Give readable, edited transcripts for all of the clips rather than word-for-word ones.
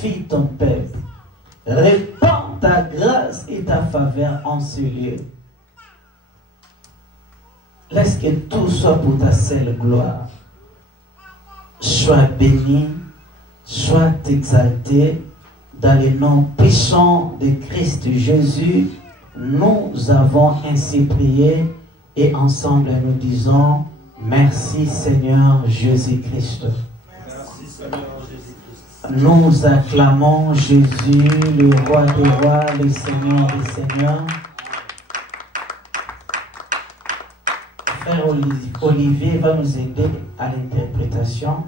purifie ton peuple. Répands ta grâce et ta faveur en ce lieu. Laisse que tout soit pour ta seule gloire. Sois béni, sois exalté. Dans le nom puissant de Christ Jésus, nous avons ainsi prié et ensemble nous disons merci Seigneur Jésus-Christ. Merci Seigneur Jésus-Christ. Nous acclamons Jésus, le roi des rois, le Seigneur des seigneurs. Frère Olivier va nous aider à l'interprétation.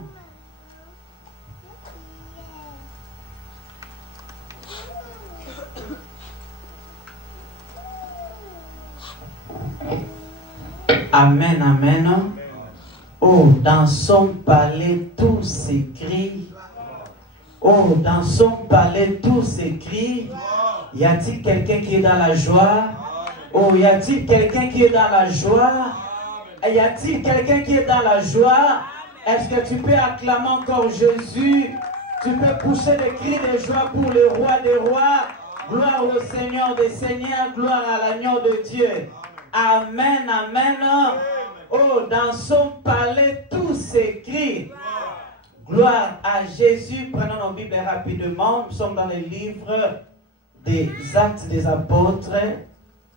Amen, amen. Oh, dans son palais tout s'écrit. Oh, dans son palais tout s'écrit. Y a-t-il quelqu'un qui est dans la joie? Oh, y a-t-il quelqu'un qui est dans la joie? Y a-t-il quelqu'un qui est dans la joie? Est-ce que tu peux acclamer encore Jésus? Tu peux pousser des cris de joie pour le roi des rois. Gloire au Seigneur des seigneurs. Gloire à l'agneau de Dieu. Amen, amen. Oh, dans son palais, tout s'écrit. Gloire à Jésus. Prenons nos Bibles rapidement. Nous sommes dans le livre des Actes des Apôtres,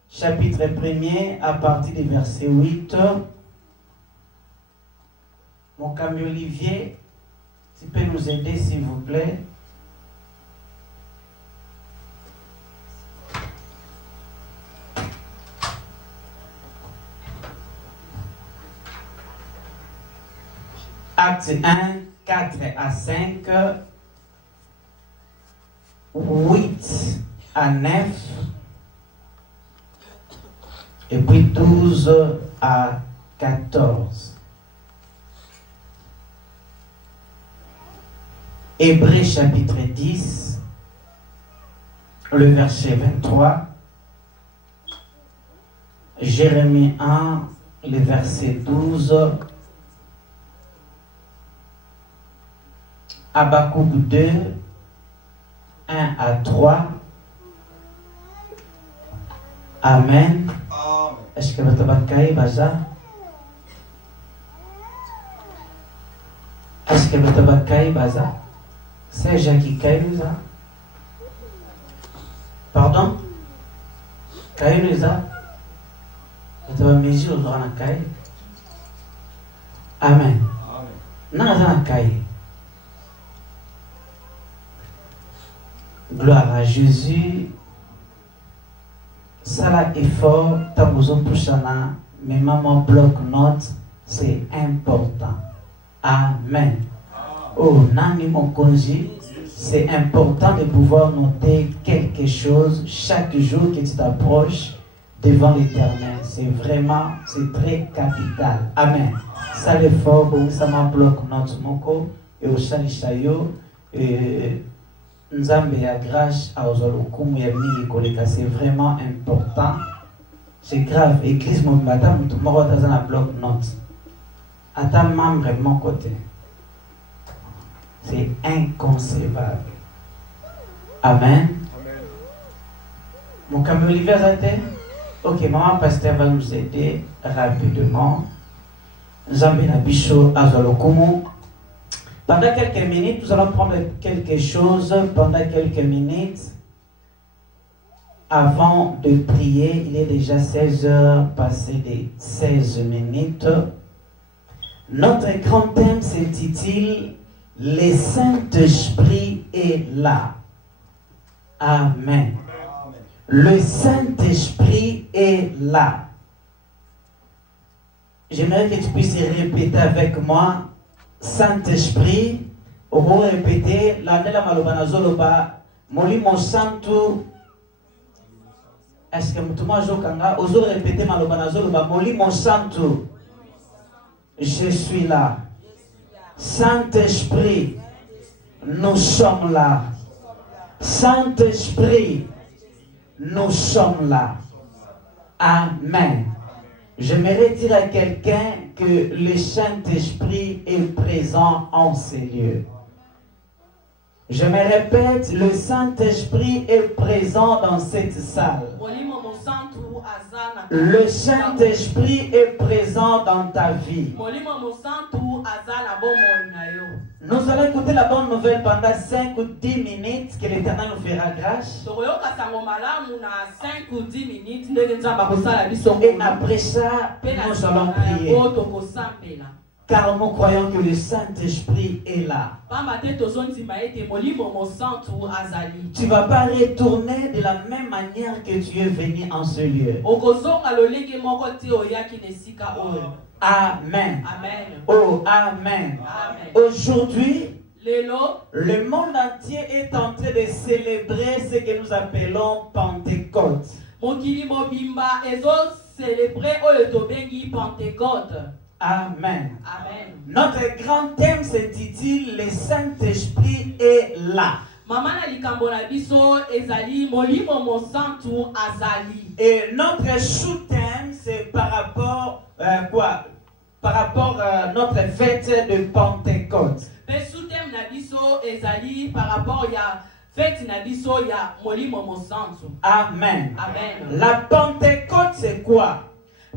chapitre 1er, à partir du verset 8. Mon cami Olivier, tu peux nous aider, s'il vous plaît? Acte 1, 4 à 5, 8 à 9, et puis 12 à 14. Hébreux chapitre 10, le verset 23. Jérémie 1, le verset 12. Habakkuk 2, 1 à 3. Amen. Est-ce que vous avez baza? Est-ce que vous avez baza? C'est Jacques Kaïlouza. Pardon? Kaïlouza? Vous avez mis au droit à Kaï. Amen. Non, non, Kaï. Gloire à Jésus. Ça là est fort. T'as besoin pour ça là. Mais maman bloque note. C'est important. Amen. Oh, Nani Mokonji. C'est important de pouvoir noter quelque chose chaque jour que tu t'approches devant l'Éternel. C'est vraiment, c'est très capital. Amen. Ça est fort. Bon, ça m'a bloque note moko. Et au chalichayo. Nzambe ya grâce à Ozolokumu ya mingi koleka, c'est vraiment important. C'est grave. Église Mombata, tout le monde a un bloc note. À ta membre de mon côté. C'est inconcevable. Amen. Mon camion Olivier a été? Ok, maman pasteur va nous aider rapidement. Nzambe na bicho Ozolokumu. Pendant quelques minutes, nous allons prendre quelque chose pendant quelques minutes avant de prier. Il est déjà 16 heures, passé des 16 minutes. Notre grand thème s'intitule « Le Saint-Esprit est là ». Amen. Le Saint-Esprit est là. J'aimerais que tu puisses répéter avec moi. Saint-Esprit, on va répéter la malobana zoloba, molimo santo. Est-ce que tout le monde ose répéter malobana zoloba, molimo santo. Je suis là. Saint-Esprit, nous sommes là. Saint-Esprit, nous sommes là. Amen. J'aimerais dire à quelqu'un que le Saint-Esprit est présent en ces lieux. Je me répète, le Saint-Esprit est présent dans cette salle. Le Saint-Esprit est présent dans ta vie. Nous allons écouter la bonne nouvelle pendant 5 ou 10 minutes que l'Éternel nous fera grâce. Et après ça, nous allons prier. Car nous croyons que le Saint-Esprit est là. Tu ne vas pas retourner de la même manière que tu es venu en ce lieu. Amen. Amen. Oh, amen. Amen. Aujourd'hui, le monde entier est en train de célébrer ce que nous appelons Pentecôte. Amen. Amen. Notre grand thème s'intitule Le Saint-Esprit est là. Et notre sous-thème c'est par rapport par rapport à notre fête de Pentecôte. Amen. Amen. La Pentecôte c'est quoi?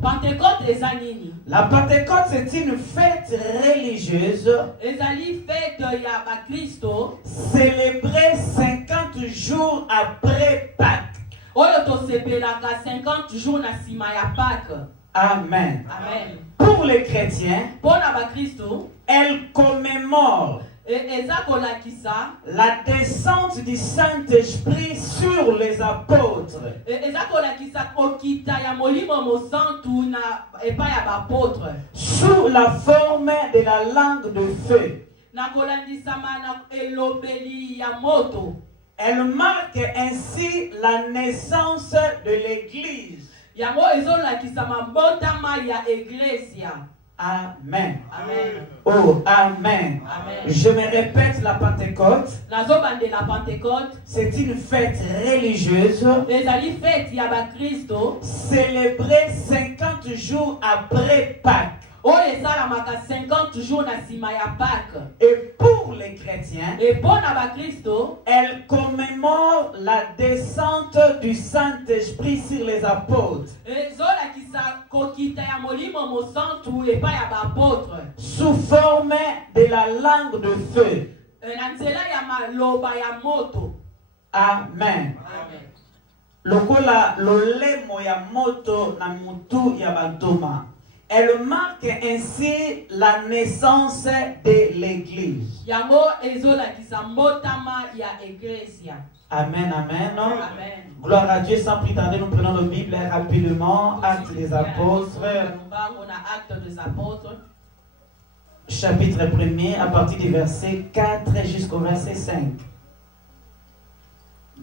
Pentecôte ezanini. La Pentecôte c'est une fête religieuse Ezali fête ya ba Kristo célébrée 50 jours après Pâques. oyo tosepelaka 50 jours na sima ya Pâques. Amen. Amen. Pour les chrétiens, Pona ba Kristo elle commémore eza kolakisa la descente du Saint-Esprit sur les apôtres. eza kolakisa kokita ya molimo mosantu na epa ya bapôtre Sous la forme de la langue de feu. na kolandisama na elobeli ya moto. Elle marque ainsi la naissance de l'Église. Yango ezolakisama mbotama ya Ecclesia. Amen. Amen. Oh, amen. Amen. Je me répète, la Pentecôte, La zobande la Pentecôte c'est une fête religieuse ezali fête ya ba Kristo célébrée 50 jours après Pâques. oyo esalamaka 50 jours na sima ya Pâques. Et pour les chrétiens, Et mpona ba Kristo elle commémore la descente du Saint-Esprit sur les apôtres ezolakisa kokita ya molimo mosantu epa ya bapôtre sous forme de la langue de feu. na nzela ya maloba ya moto. Amen. Amen. Lokola lolemo ya moto na mutu ya bantoma. Elle marque ainsi la naissance de l'Église. Yango ezolakisa mbotama ya Ecclesia. Amen, amen. Amen. Gloire à Dieu, sans plus tarder, nous prenons la Bible rapidement. Actes des Apôtres, On a Actes des Apôtres. chapitre 1er, à partir du verset 4 jusqu'au verset 5.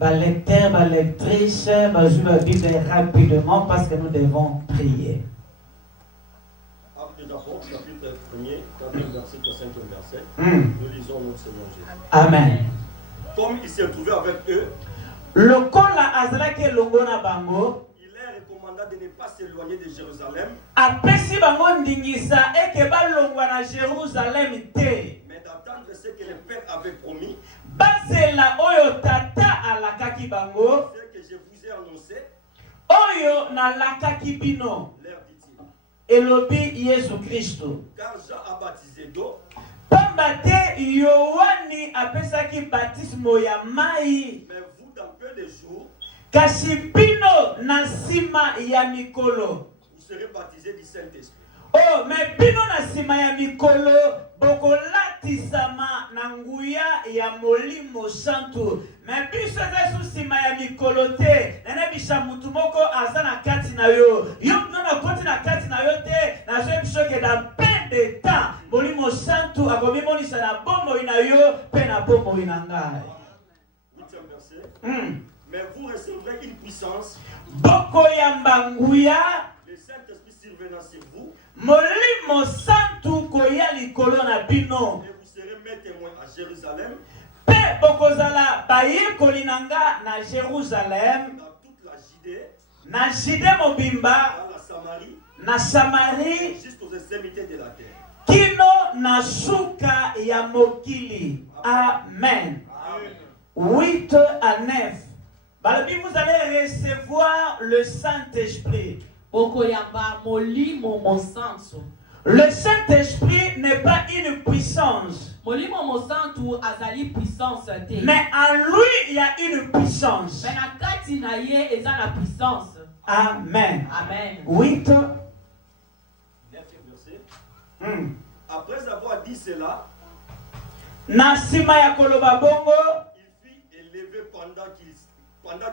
Lecteur, lectrice, joue la Bible rapidement parce que nous devons prier. Actes des Apôtres, chapitre 1er, 4 verset, 5 verset. Nous lisons notre Seigneur Jésus. Amen. Comme il s'est trouvé avec eux, Lokola azalaki longona bango, il leur recommanda de ne pas s'éloigner de Jérusalem, apesi bango ndingisa eke balongwa na Jérusalem te, mais d'attendre ce que le Père avait promis, bazela oyo tata alakaki bango, ce que je vous ai annoncé, oyo nalakaki bino, leur dit-il. elobi Yesu Kristo. Car Jean a baptisé d'eau, Pamba te Yohani apesaki baptismo ya mai, mais vous, dans peu de jours, kasi bino na nsima ya mikolo. vous serez baptisés du Saint-Esprit. Oh, mais bino na nsima ya mikolo bokolatisama na nguya ya molimo santu. Mais biso eza nsima ya mikolo te, nenebisa mutu moko aza na kati na yo. Yo bino na koti na kati na yo te, na zo biso ke dans peu de temps, molimo santu akomimonisa na bomoi na yo pe na bomoi na ngai. 8e verset. Mais vous recevrez une puissance, Bokoyamba nguya, le Saint-Esprit survenant sur vous, molimo santu koya likolo na bino. et vous serez mes témoins à Jérusalem, Pe bokozala bayekoli nanga na Jérusalem, dans toute la Judée, na Jide mobimba, dans la Samarie, na Samarie, jusqu'aux extrémités de la terre. kino na shuka ya mokili. Amen. 8 à 9. Balobi, vous allez recevoir le Saint-Esprit. Le Saint-Esprit n'est pas une puissance. Mais en lui, il y a une puissance. Amen. Amen. 8. 9e verset. Après avoir dit cela, Nasima ya koloba bongo, il fit élever pendant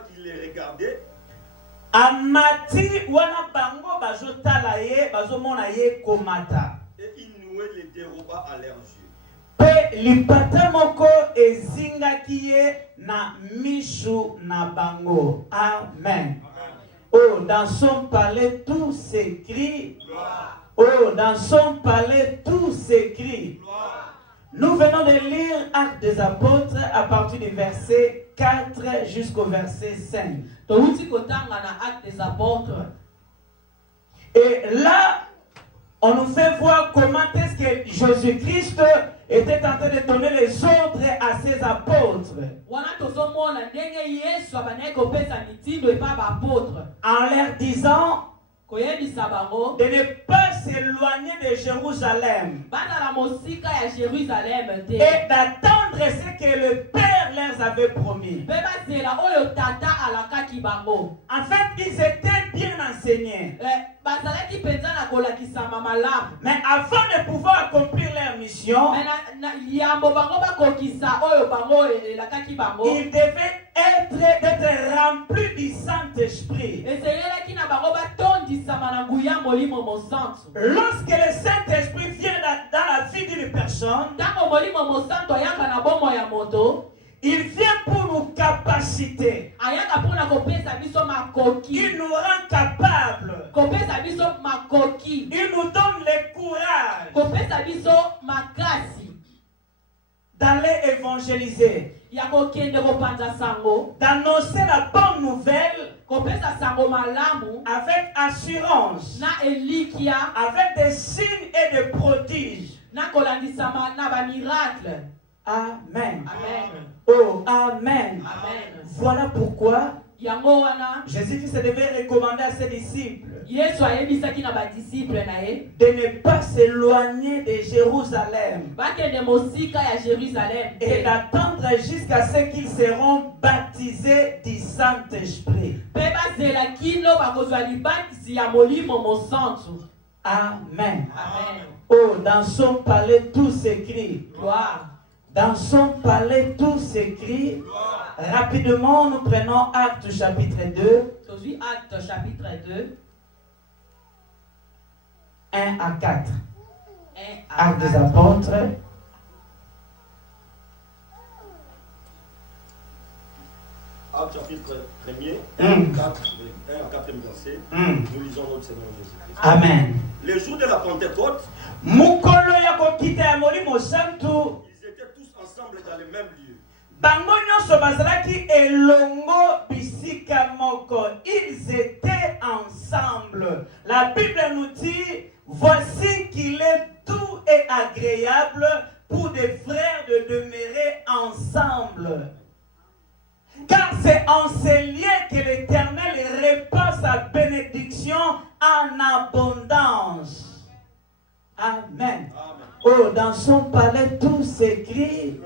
qu'il les regardait. amati wana bango bazotala ye, bazomona ye komata. Et il nouait les déroba à leurs yeux. Pe lipata moko ezingaki ye na mishu na bango. Amen. Oh, dans son palais tout s'écrit. Oh, dans son palais tout s'écrit. Nous venons de lire Actes des Apôtres à partir du verset 4 jusqu'au verset 5. Et là, on nous fait voir comment est-ce que Jésus-Christ était en train de donner les ordres à ses apôtres. En leur disant de ne pas s'éloigner de Jérusalem et d'attendre ce que le Père leur avait promis. En fait, ils étaient bien enseignés. Mais avant de pouvoir accomplir leur mission, ils devaient être remplis du Saint-Esprit. Lorsque le Saint-Esprit vient dans la vie d'une personne, il vient pour nous capaciter. Il nous rend capables. Il nous donne le courage d'aller évangéliser, d'annoncer la bonne nouvelle avec assurance, avec des signes et des prodiges. Amen. Oh, amen. Voilà pourquoi Jésus-Christ devait recommander à ses disciples de ne pas s'éloigner de Jérusalem et d'attendre jusqu'à ce qu'ils seront baptisés du Saint-Esprit. Amen. Oh, dans son palais tout s'écrit. Dans son palais tout s'écrit. Rapidement, nous prenons Actes chapitre 2. Actes chapitre 2. 1 à 4. Actes des Apôtres. Actes chapitre 1er, 1 à 4 verset. Nous lisons notre Seigneur Jésus-Christ. Amen. Le jour de la Pentecôte, ils étaient tous ensemble dans le même lieu. Ils étaient ensemble. La Bible nous dit, voici qu'il est doux et agréable pour des frères de demeurer ensemble. Car c'est en ces lieux que l'Éternel répand sa bénédiction en abondance. Amen. Oh, dans son palais tout s'écrit.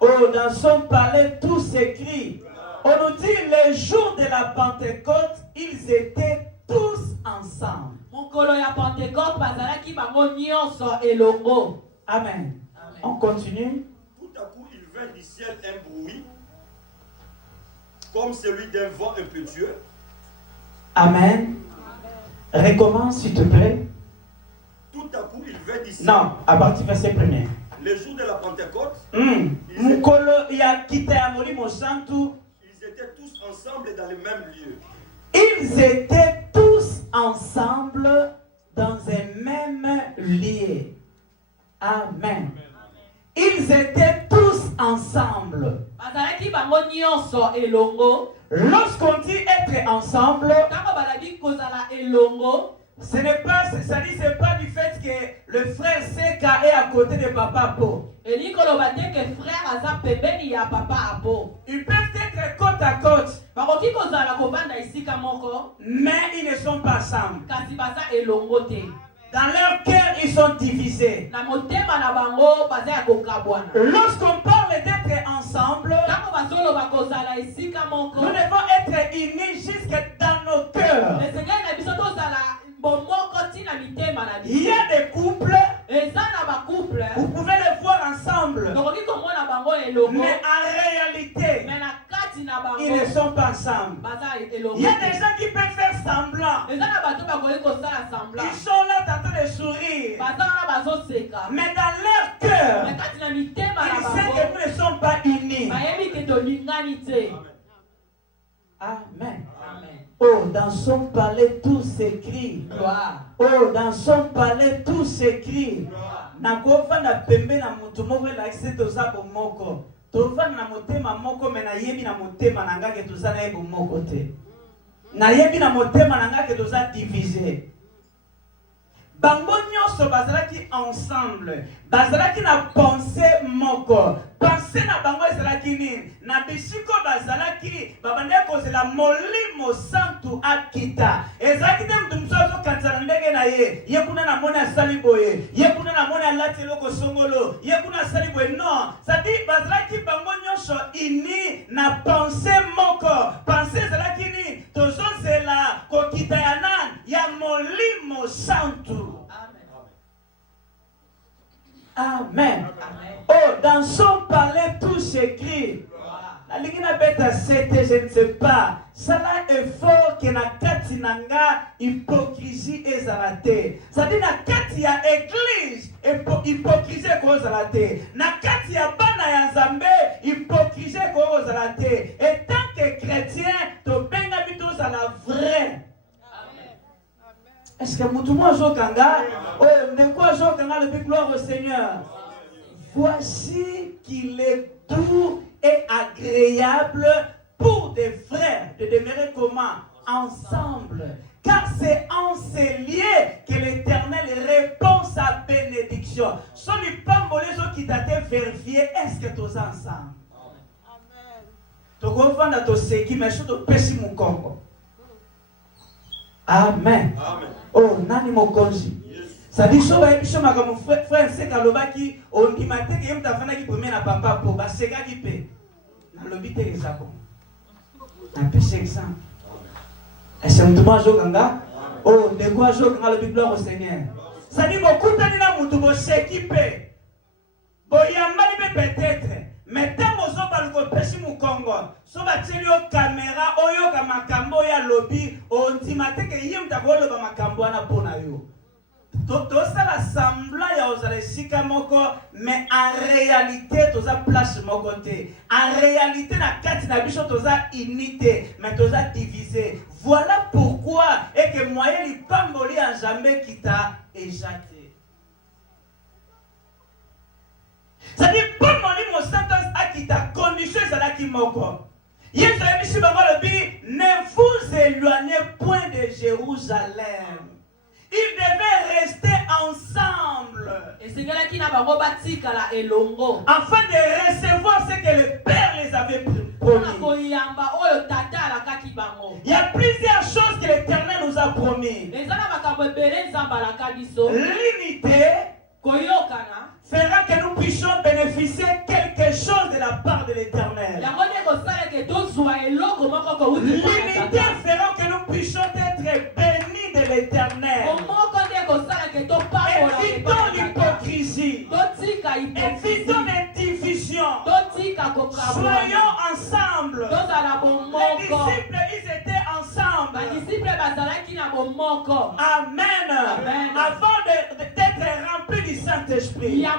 Oh, dans son palais tout s'écrit. On nous dit le jour de la Pentecôte, ils étaient tous ensemble. Amen. On continue. Tout à coup, il vint du ciel un bruit, comme celui d'un vent impétueux. Amen. Recommence, s'il te plaît. Tout à coup, il vint du ciel. Non, à partir du verset 1er. Le jour de la Pentecôte, ils étaient tous ensemble dans le même lieu. Ils étaient tous ensemble dans un même lieu. Amen. Ils étaient tous ensemble. Lorsqu'on dit être ensemble, Ce n'est pas, ça dit, c'est pas du fait que le frère Seka est à côté de papa Po. Eli kolobate que frère aza pembeni ya papa apo. Ils peuvent être côte à côte, Bakoki kozala kovanda esika moko, mais ils ne sont pas ensemble. kasi baza elongo te. Dans leur cœur, ils sont divisés. Na motema na bango baza ya kokabwana. Lorsqu'on parle d'être ensemble, Tango bazoloba kozala esika moko, nous devons être unis jusque dans nos cœurs. esengeli na biso tozala bomoko tina mitema na Il y biso. a des couples, Eza na bakouple, vous pouvez les voir ensemble, tokoki komona bango elongo, mais en réalité, me na kati na ils ne bango sont pas ensemble. baza elongo. Il y a des gens qui peuvent faire semblant. Eza na bato bakoki kosala semblant. Ils sont là en train de sourire. Baza wana bazoseka. Mais dans leur cœur, Me kati na mitema na ils savent bango, que nous ne sommes pas unis. bayebi ke tolingani te. Amen. Amen. Oh, dans son palais, tout s'écrit. Gloire. Oh, dans son palais, tout s'écrit. Nakova na pembe na mutu moko elakisi toza bomoko. Tovanda na motema moko me nayebi na motema na nga ke toza na ye bomoko te. Nayebi na motema na nga ke toza divisé. Bango nyonso bazalaki ensemble, bazalaki na pensée moko. Pensée na bango ezalaki nini? Na bisiko bazalaki babande kozela molimo santu akita. Ezalaki te mutu mosusu azokanisa na ndenge na ye. Ye kuna namoni asali boye, ye kuna namoni alati eloko songolo, ye kuna asali boye. Non, ça dit bazalaki bango nyonso ini na pensée moko. Pensée ezalaki nini? Tozozela kokita ya nani? Ya molimo santu. Amen. Amen. Oh, dans son palais, tout s'écrit. La ligne na beta c'était, je ne sais pas. Ça là est fort que na kati nanga hypocrisie ezalate. Ça dit na kati ya église hypocrisie ko ezalate. Na kati ya bana ya Nzambe hypocrisie ko ezalate. Et tant que chrétien, to benga bito za la vraie. Est-ce que Moutouma Jokanga, oh, de quoi Jokanga le big gloire au Seigneur? Voici qu'il est doux et agréable pour des frères de demeurer comment? Ensemble. Car c'est en ces lieux que l'Éternel répond sa bénédiction. Sans les pambolés qui t'a vérifié, est-ce que tous ensemble? Amen. Tu comprends dans ton séqui, mais je te pèse mon Congo. Amen. Amen. Oh, nani mokonzi. Ça dit so ba biso makamu frère Seka lobaki on dimate ke yemta fana ki premier na papa po ba seka ki pe. Na lobi te ezako. Na pese exemple. Est-ce que tout jo kanga? Oh, de quoi jo kanga le gloire au Seigneur. Ça dit beaucoup tani na mutu bo seki pe. Bo yambali pe peut-être. Mais tant mozo balko pesi mu Congo. So ba teli o caméra oyo ka makambo ya lobi on dimate ke yemta ko loba makambo na pona yo. Tosa la semblant ya ozala esika moko, mais en réalité toza place moko te. En réalité na kati na biso toza unité, mais toza divisé. Voilà pourquoi et que moyen li pamboli en jamais kita éjaté. Ça dit pamboli mo santos akita condition ezalaki moko. Yesu ayebisi bango lobi ne vous éloignez point de Jérusalem. Ils devaient rester ensemble afin de recevoir ce que le Père les avait promis. Il y a plusieurs choses que l'Éternel nous a promis. L'unité fera que nous puissions bénéficier quelque chose de la part de l'Éternel. L'unité fera que nous puissions être bénis de l'Éternel. Évitons l'hypocrisie. Évitons les divisions. Soyons ensemble. Les disciples, ils étaient ensemble. Amen. Avant d'être remplis du Saint-Esprit. La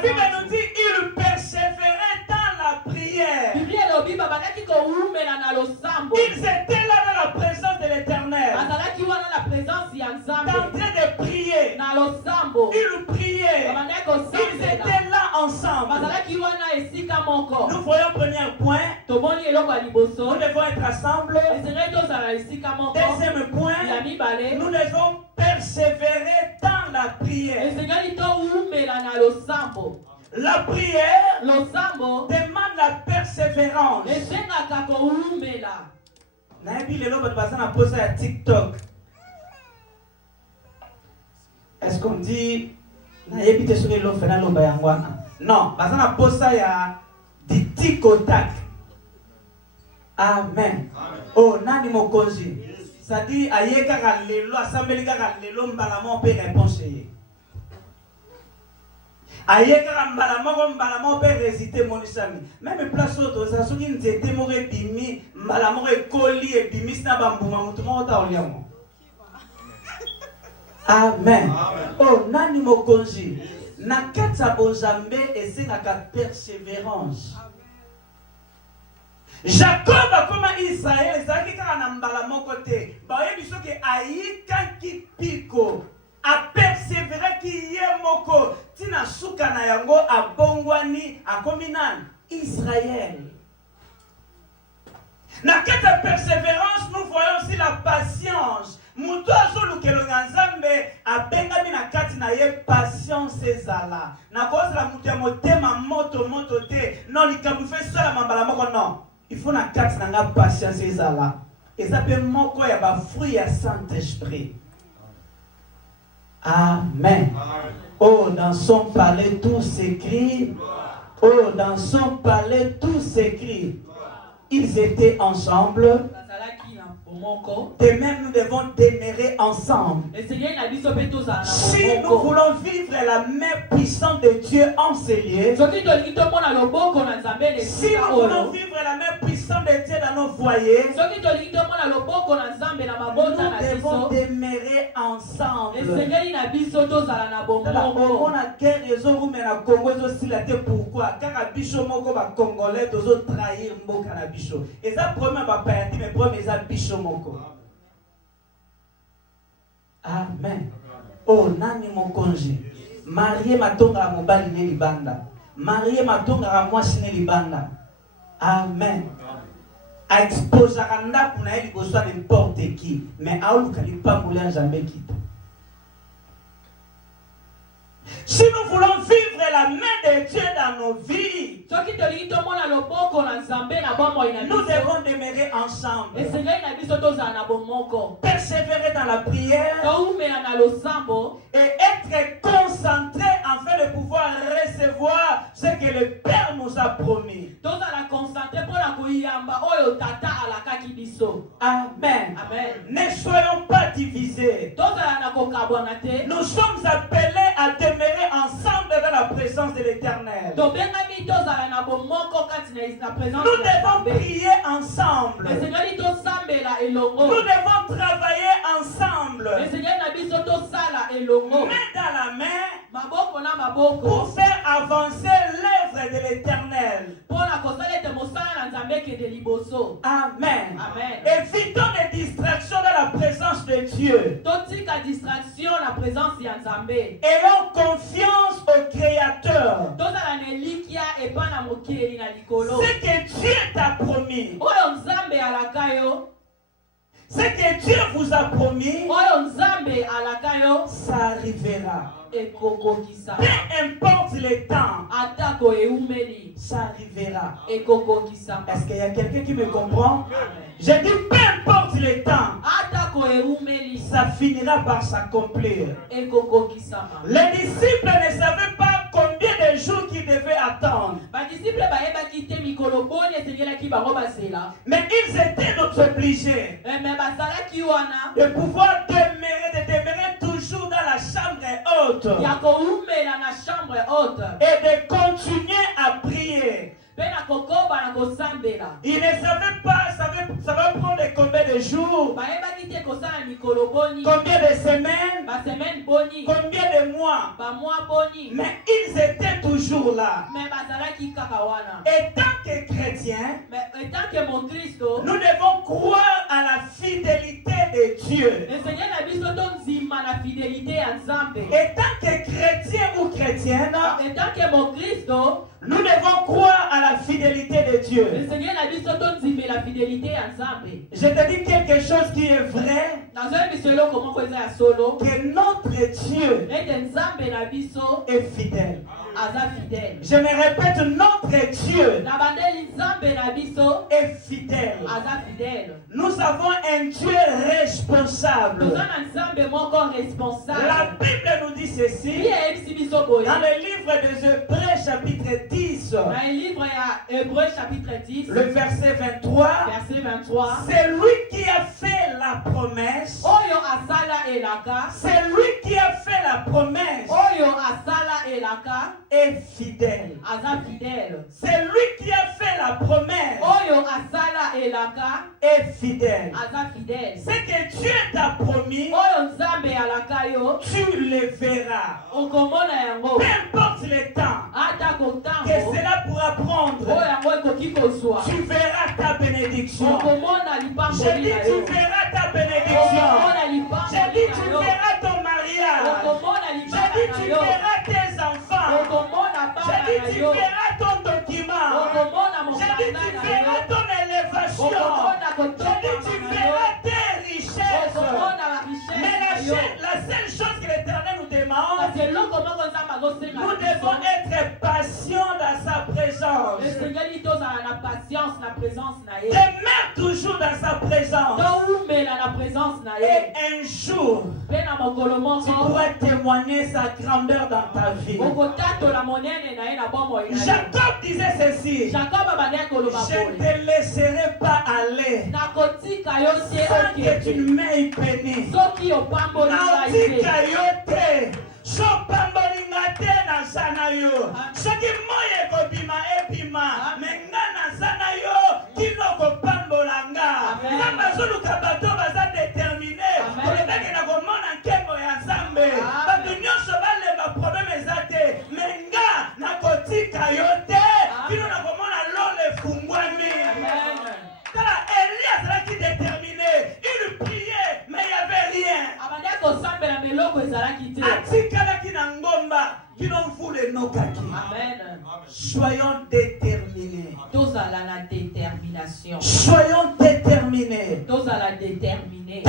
Bible nous dit ils persévéraient dans la prière. Ils étaient là dans la présence de l'Éternel. En train de prier. Ils priaient. Ils étaient là ensemble. Nous voyons premier point. Nous devons être ensemble. Deuxième point, nous devons persévérer dans la prière. La prière demande la persévérance. Est-ce qu'on dit non, di tic au tac. Amen. Oh, nani mokonzi. Ça dit aye kaka lelo asambeli kaka lelo mbalamo pe réponse ye. Aye kaka mbalamo pe réciter monisami. Même place auto ça soki nzete mo bimi mbalamo ekoli e bimi sina bambuma mutu mo ta oliamo. Amen. Oh, nani mokonzi. Nakatsa bozambe esengaka persévérance. Jacob comme Israël ezalaki kaka na mbala moko te. Bayebi soki ayikaki piko a persévéraki ye moko tina suka na yango abongwani akomi nani Israël. Nakatsa persévérance nous voyons aussi la patience. Mutu azolukelonga nzambe abengami na kati na ye patience ezala. Na kozala mutu ya motema moto te. Non likambo fe sala mambala moko non. Il faut na kati na nga patience ezala. Eza pe moko ya ba fruit ya Saint-Esprit. Amen. Oh, dans son palais tout s'écrit. Oh, dans son palais tout s'écrit. Ils étaient ensemble. De même, nous devons demeurer ensemble. Si nous voulons vivre la main puissante de Dieu en ces lieux, si nous voulons vivre la main puissante de Dieu dans nos foyers, nous devons demeurer ensemble. Pourquoi? Car à Bicho Moko va Congolais, tous autres trahir Mboka na Bicho. Et ça, premier va pas mais premier ça Bicho Moko. Amen. Oh, nani mokonzi. Marié matonga mobali ne libanda. Marié matonga mwasi ne libanda. Amen. A exposer kanda kuna eli bosa n'importe qui, mais aulu kalipa mouler jamais quitte. Si nous voulons vivre la main de Dieu dans nos vies, nous devons demeurer ensemble. Persévérer dans la prière et être concentrés afin de pouvoir recevoir ce que le Père nous a promis. Amen. Amen. Ne soyons pas divisés. Nous sommes appelés à demeurer ensemble dans la présence de l'Éternel. Nous devons prier ensemble. Nous devons travailler ensemble. Main dans la main pour faire avancer l'œuvre de l'Éternel. Amen. Amen. Évitons les distractions dans la présence de Dieu. Ayons confiance au Créateur. Ce que Dieu t'a promis, ce que Dieu vous a promis, ça arrivera. Peu importe le temps, ça arrivera. Est-ce qu'il y a quelqu'un qui me comprend? J'ai dit peu importe le temps, ça finira par s'accomplir. Les disciples ne savaient pas combien de jours qu'ils devaient attendre. Mais ils étaient obligés de pouvoir demeurer toujours dans la chambre haute et de continuer à prier. Ils ne savaient pas, ça va prendre combien de jours, combien de semaines, combien de mois. Mais ils étaient toujours là. Et tant que chrétiens, nous devons croire à la fidélité de Dieu. Et tant que chrétiens ou chrétiennes, nous devons croire à la fidélité de Dieu. Dieu. Le Seigneur a dit surtout d'aimer la fidélité ensemble. Je te dis quelque chose qui est vrai. Dans un miselo comment qu'on a solo. Que notre Dieu Et ensemble na biso est fidèle. aza fidèle. Je me répète, notre Dieu Na bandeli nzambe na biso est fidèle. aza fidèle. Nous avons un Dieu responsable. Nous avons nzambe moko responsable. La Bible nous dit ceci. Biye ebisi biso boye. Dans le livre des Hébreux chapitre 10, Dans le livre ya Hébreux chapitre 10, le verset 23, verset 23. c'est lui qui a fait la promesse. Oyo asala elaka. C'est lui qui a fait la promesse. Oyo asala elaka. Est fidèle. Aza fidèle. C'est lui qui a fait la promesse. Oyo asala elaka. Est fidèle. Aza fidèle. Ce que Dieu t'a promis, Oyo nzambe alaka yo. tu le verras. Okomona yango. Peu importe le temps Ata que kotango. cela pourra prendre, Oyo yango ekoki kozwa. tu verras ta bénédiction. Okomona J'ai lipamboli dit, na yo. tu verras ta bénédiction. Okomona J'ai lipamboli dit, na tu yo. verras ton mariage. Okomona J'ai libala dit, na tu yo. verras tes enfants. Okomona J'ai bana dit, na tu yo. verras ton document. Okomona J'ai dit, tu mokanda na verras yo. ton élévation. Okomona J'ai dit, kotomba tu na yo. verras tes richesses. Okomona ba Mais richesse na yo. la seule chose que l'Éternel nous demande, Parce que eloko moko nzambe azosenga nous na biso. devons être patients dans sa présence. esengeli tozala na patience na présence na ye. Demeure toujours dans sa présence. toumela na présence na Et ye. un jour, mpe na mokolo tu moko pourras témoigner sa grandeur dans ta vie. okotatola monene na ye na bomoi na ye. Jacob disait ceci: Jacob abandaki koloba je ne boye. te laisserai pas aller nakotika yo te sans que tu okende. ne m'aies béni. soki opamboli ngai te. Naotika yo te, so pamboli nga te naza na yo. Soki moi ekobima ebima, me nga naza na yo kino kopambola nga. Amen. Nzambe azoluka bato baza déterminé Amen. kolobaki na komona nkembo ya Nzambe. Amen. Bato nyonso balemba problème eza te, me nga nakotika yo te kino na komona lolo efungwami. Amen. Tala Élie azalaki déterminé, il priait mais il n'y avait rien. abandaki kosambela meloko ezalaki te. Atikalaki na ngomba kino mvula enokaki. Amen. Soyons déterminés. tozala na détermination. Soyons déterminés. tozala déterminé.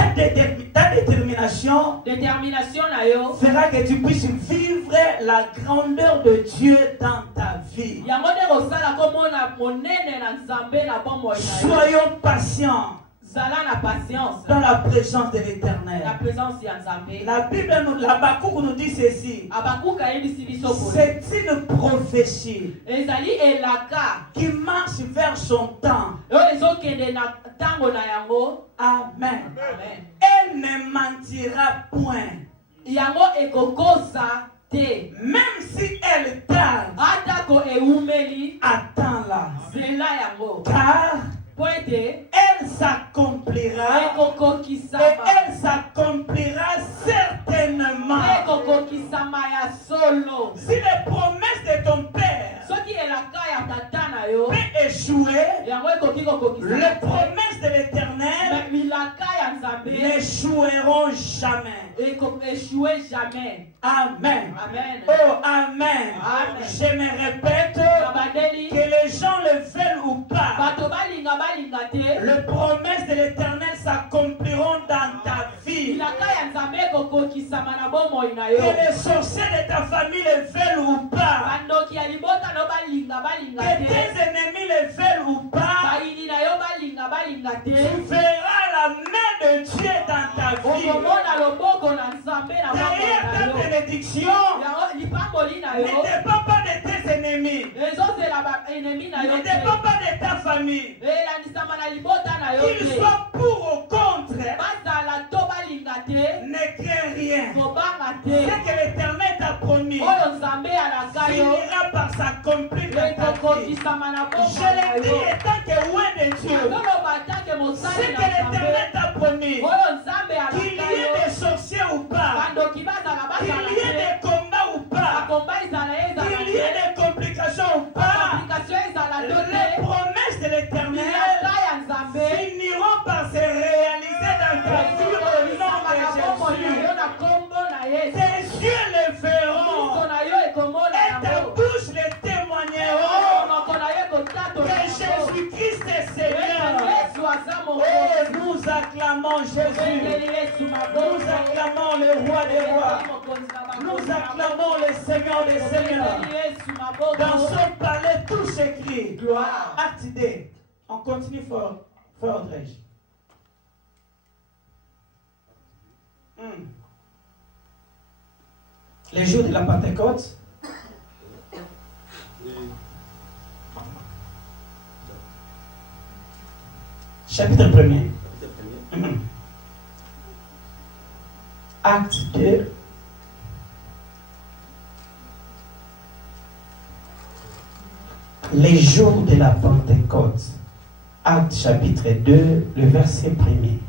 Ta détermination détermination na yo. fera que tu puisses vivre la grandeur de Dieu dans ta vie. yango nde kosala komona monene na nzambe na bomoi na yo. Soyons patients zala na patience dans la présence de na l'Éternel. présence ya nzambe. La Bible, l'Habakkuk nous dit ceci. abakuka ayebisi biso boye. C'est une prophétie ezali elaka qui marche vers son temps. oyo ezokende na ntango na yango. Amen. Amen. Elle ne mentira point. yango ekokosa te. Même si elle tarde, atako eumeli attends-la. zela yango. Car po ete elle s'accomplira et ekokokisama. elle s'accomplira certainement. ekokokisama ya solo. Si les promesses de ton père soki elaka ya tata na yo peut échouer, yango ekoki kokokisama les te. promesses de l'Éternel milaka ya nzambe n'échoueront jamais. ekoéchouer jamais. Amen. Amen. Oh, amen. Amen. Je me répète, babadeli que les gens le veulent ou pas, bato balinga balinga te. les promesses de l'Éternel s'accompliront dans ta vie. milaka ya nzambe ekokokisama na bomoi na yo. Que les sorciers de ta famille le veulent ou pas, bandoki ya libota no balinga balinga que te. tes ennemis le veulent ou pas, bayini na yo balinga balinga tu te. verras la main de Dieu dans ta vie. okomona loboko na nzambe na Derrière ta bomoi na yo. bénédiction, yango lipamboli na ne yo dépend pas de tes ennemis, ezozela baenemi na yo ne te. dépend pas de ta famille. elandisama na libota na yo Qu'ils te. soient pour ou contre, bazala to balinga te. ne crains rien. kobanga Ce te. que l'Éternel t'a promis oyo nzambe alaka yo finira par s'accomplir dans ta vie. ekokokisama na Je bomoi na le dis yo. étant que loin de Dieu, toloba take ce mosali que na l'Éternel nzambe t'a promis, oyo nzambe qu'il y alaka ait yo. des sorciers ou pas, bandoki bazala qu'il bazala y ait te. des combats ou pas, bakomba ezala ezala qu'il y ait te. des complications ou pas, complication ezala to les te. promesses de l'Éternel milaka ya nzambe finiront par se réaliser dans ta vie au nom ekokokisama na bomoi na de yo na kombo na Yesu. Jésus. Tes yeux le miso verront na yo ekomona et ta yango. bouche le témoigneront monoko na yo ekotatola que yango. Jésus Jésus-Christ est Seigneur. Oh, nous acclamons Jésus. Nous acclamons le roi des rois. Nous acclamons le Seigneur des seigneurs. Dans son palais, tout s'écrit. Gloire. Acte 2. On continue fort. Audrey. Les jours de la Pentecôte. Chapitre 1er. Acte 2. Les jours de la Pentecôte. Acte chapitre 2, le verset 1er.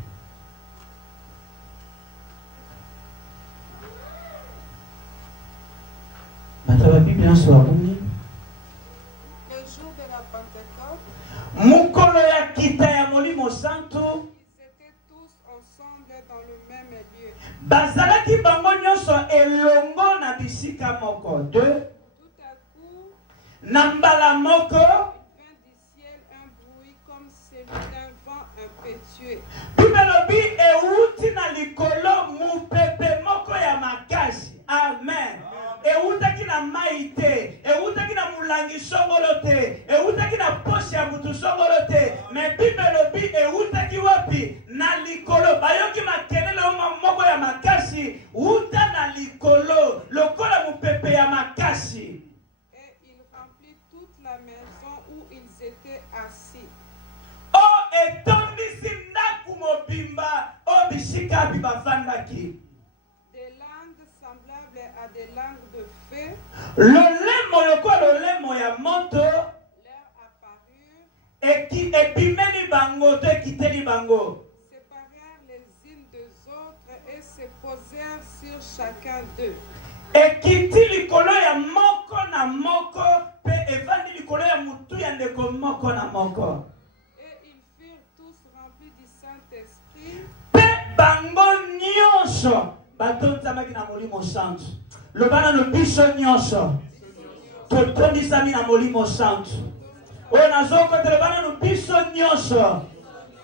La Bible en soit bonne. Le jour de la Pentecôte, Mukolo ya kita ya molimo santo. ils étaient tous ensemble dans le même lieu. Bazalaki bango nyonso elongo na bisika moko. 2. Tout à coup, Na mbala moko. il vint du ciel un bruit comme celui d'un vent impétueux. Bibelobi euti na likolo mupepe moko ya makasi. Amen. Eutaki na maite, eutaki na mulangi songolo te, eutaki na poche ya mutu songolo te, mais bibelobi eutaki wapi na likolo. Bayoki makelele moko ya makasi, uta na likolo, lokola mupepe ya makasi. Et il remplit toute la maison où ils étaient assis. Oh, etondisi ndaku mobimba, oh bisika bibafandaki. Des langues semblables à des langues de feu Lolemo lokola lolemo ya moto leur apparurent, ebimeli bango to ekiteli bango. séparèrent les unes des autres et se posèrent sur chacun d'eux. Ekiti likolo ya moko na moko pe evandi likolo ya mutu ya ndeko moko na moko. Et ils furent tous remplis du Saint-Esprit Pe bango nyonso batonzamaki na molimo santo. Lobana no biso nyonso totondisami na molimo santo. Oyo nazokota lobana no biso nyonso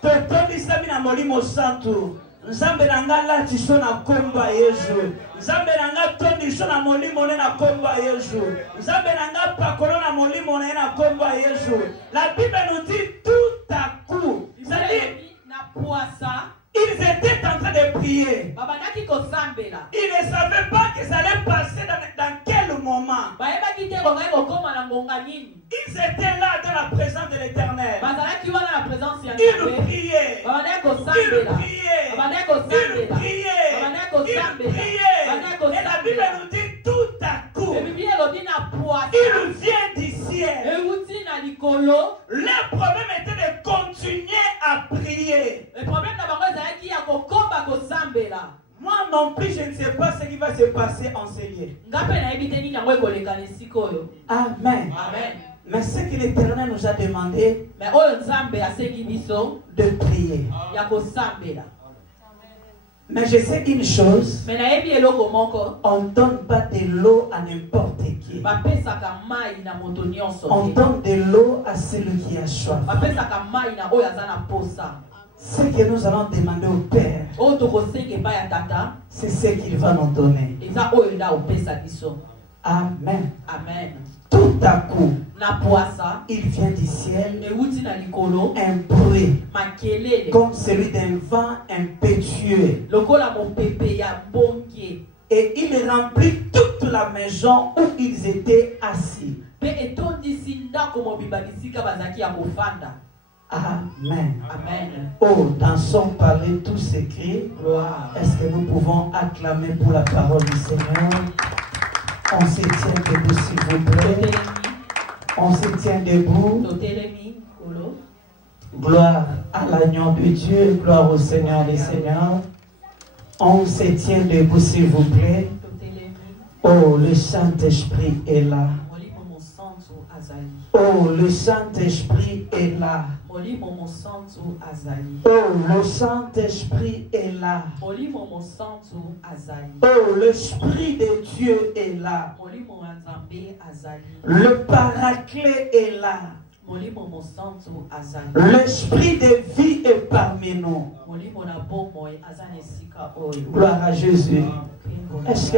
totondisami na molimo santo. Nzambe na nga lati so na kombo ya Yesu. Nzambe na nga tondi so na molimo ne na kombo ya Yesu. Nzambe na nga pakolo na molimo ne na kombo ya Yesu. La Bible nous dit tout à coup. C'est-à-dire, ils étaient en train de prier. Ils ne savaient pas que ça allait passer dans quel moment. Ils étaient là dans la présence de l'Éternel. Ils priaient. Et la Bible nous dit tout à coup. Il vient du ciel. Le problème était de continuer à prier. Moi non plus, je ne sais pas ce qui va se passer en ce lieu. Amen. Mais ce que l'Éternel nous a demandé de prier. Mais je sais une chose, on ne donne pas de l'eau à n'importe qui. On donne de l'eau à celui qui a soif. Ce que nous allons demander au Père, c'est ce qu'il va nous donner. Amen. Tout à coup, il vient du ciel un bruit comme celui d'un vent impétueux. Et il remplit toute la maison où ils étaient assis. Amen. Oh, dans son palais tout s'écrit. Est-ce que nous pouvons acclamer pour la parole du Seigneur? On se tient debout, s'il vous plaît. On se tient debout. Gloire à l'agneau de Dieu, gloire au Seigneur des Seigneurs. On se tient debout, s'il vous plaît. Oh, le Saint-Esprit est là. Oh, le Saint-Esprit est là. Oh, le Saint-Esprit est là. Oh, l'Esprit de Dieu est là. Le Paraclet est là. L'esprit de vie est parmi nous. Gloire à Jésus. Est-ce que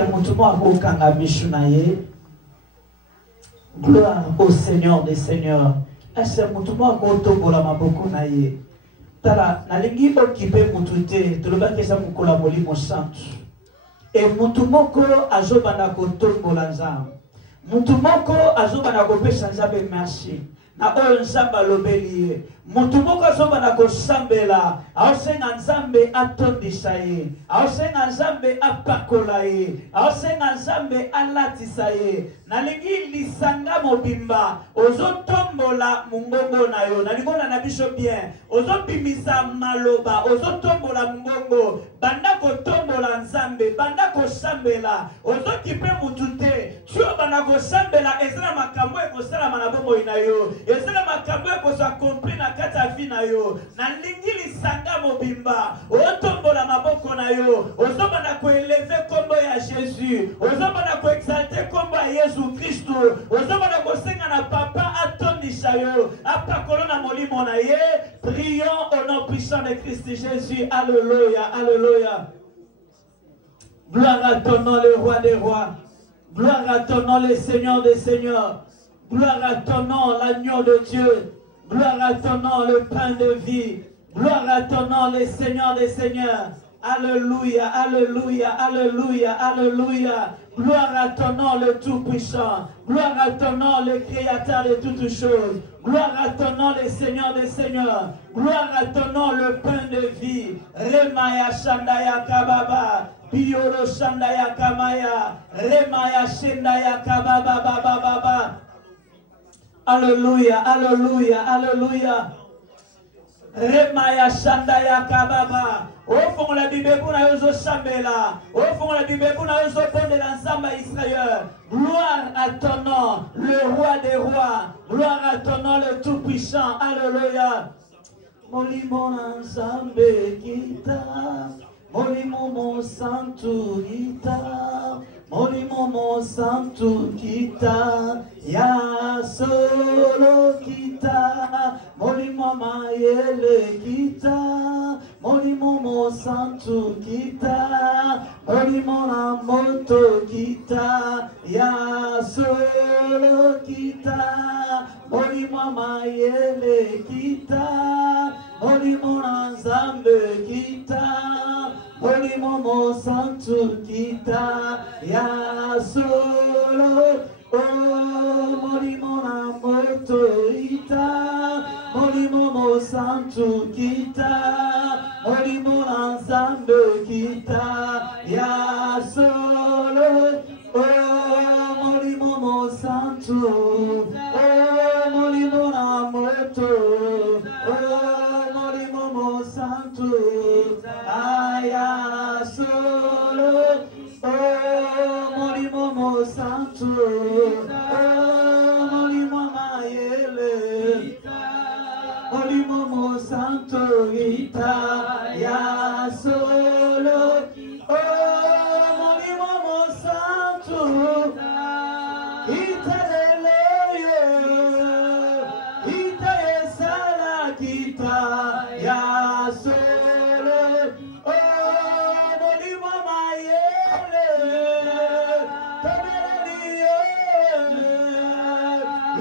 gloire au Seigneur des Seigneurs. Est-ce que tala nalingi okipe mutute tolobaki sa mukola molimo santo e mutu moko azobanda kotombola nzambe mutu moko azobanda kopesa nzambe merci na oyo nzambe alobeli ye mutu moko azobanda kosambela aosenga nzambe atondisa ye aosenga nzambe apakola ye aosenga nzambe alatisa ye nalingi lisanga mobimba ozotombola mungongo na yo nalingola na biso bien ozobimisa maloba ozotombola mungongo banda kotombola nzambe banda kosambela ozokipe mutu te tio banda kosambela ezala makambo ekosalama na bomoi na yo ezala makambo ekosakompli na kati ya vi na yo nalingi lisanga mobimba otombola maboko na yo ozobanda koeleve kombo ya Jésus ozobanda koexalte kombo ya Yesu Kristo ozobanda kosenga na papa atondisa yo apakolo na molimo na ye. Prions au nom puissant de Christ Jésus. Alléluia, alléluia. Gloire à ton nom, le roi des rois. Gloire à ton nom, le Seigneur des seigneurs. Gloire à ton nom, l'agneau de Dieu. Gloire à ton nom, le pain de vie. Gloire à ton nom, le Seigneur des seigneurs. Alléluia, alléluia, alléluia, alléluia. Gloire à ton nom, le Tout-Puissant. Gloire à ton nom, le Créateur de toutes choses. Gloire à ton nom, le Seigneur des Seigneurs. Gloire à ton nom, le pain de vie. Remaya Shandaya Kababa. Bioro Shandaya Kamaya. Remaya Shandaya Kababa Baba Baba. Alléluia, alléluia, alléluia. Remaya Shandaya Kababa. Au fond la Bible pour la yozo Shambela. Au fond la Bible pour la yozo de l'ensemble Israël. Gloire à ton nom, le roi des rois. Gloire à ton nom, le tout-puissant. Alléluia. Molimo Nzambe kita. Molimo mo santo kita. Molimo mo santo kita. Ya solo kita. Molimo mayele kita. Molimo mo santo kita. Molimo na moto kita. Ya solo kita. Molimo mayele kita. Molimo na Nzambe kita. Molimo mo santo kita. Ya solo. Oh, molimo na moto kita. Molimo mo santo kita. Molimo na Nzambe kita. Ya solo. Oh, molimo mo santo. Oh, molimo na moto. Oh, molimo mo santo. Ya solo. Oh, molimo mo santo. Oh, molimo mayele. Molimo mo santo ita. Ya solo. Oh, molimo mo santo. Ita leleyo. Ita esala kita. Ya solo. Oh, molimo mayele.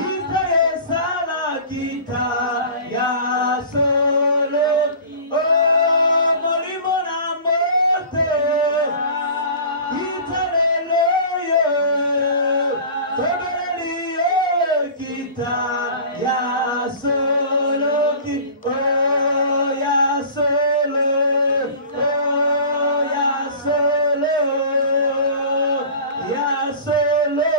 Ita esala kita. Ya solo. Oh, molimo na mote. Ita leleyo. Kita. Ya solo. Oh, ya solo. Oh, ya solo. Ya solo.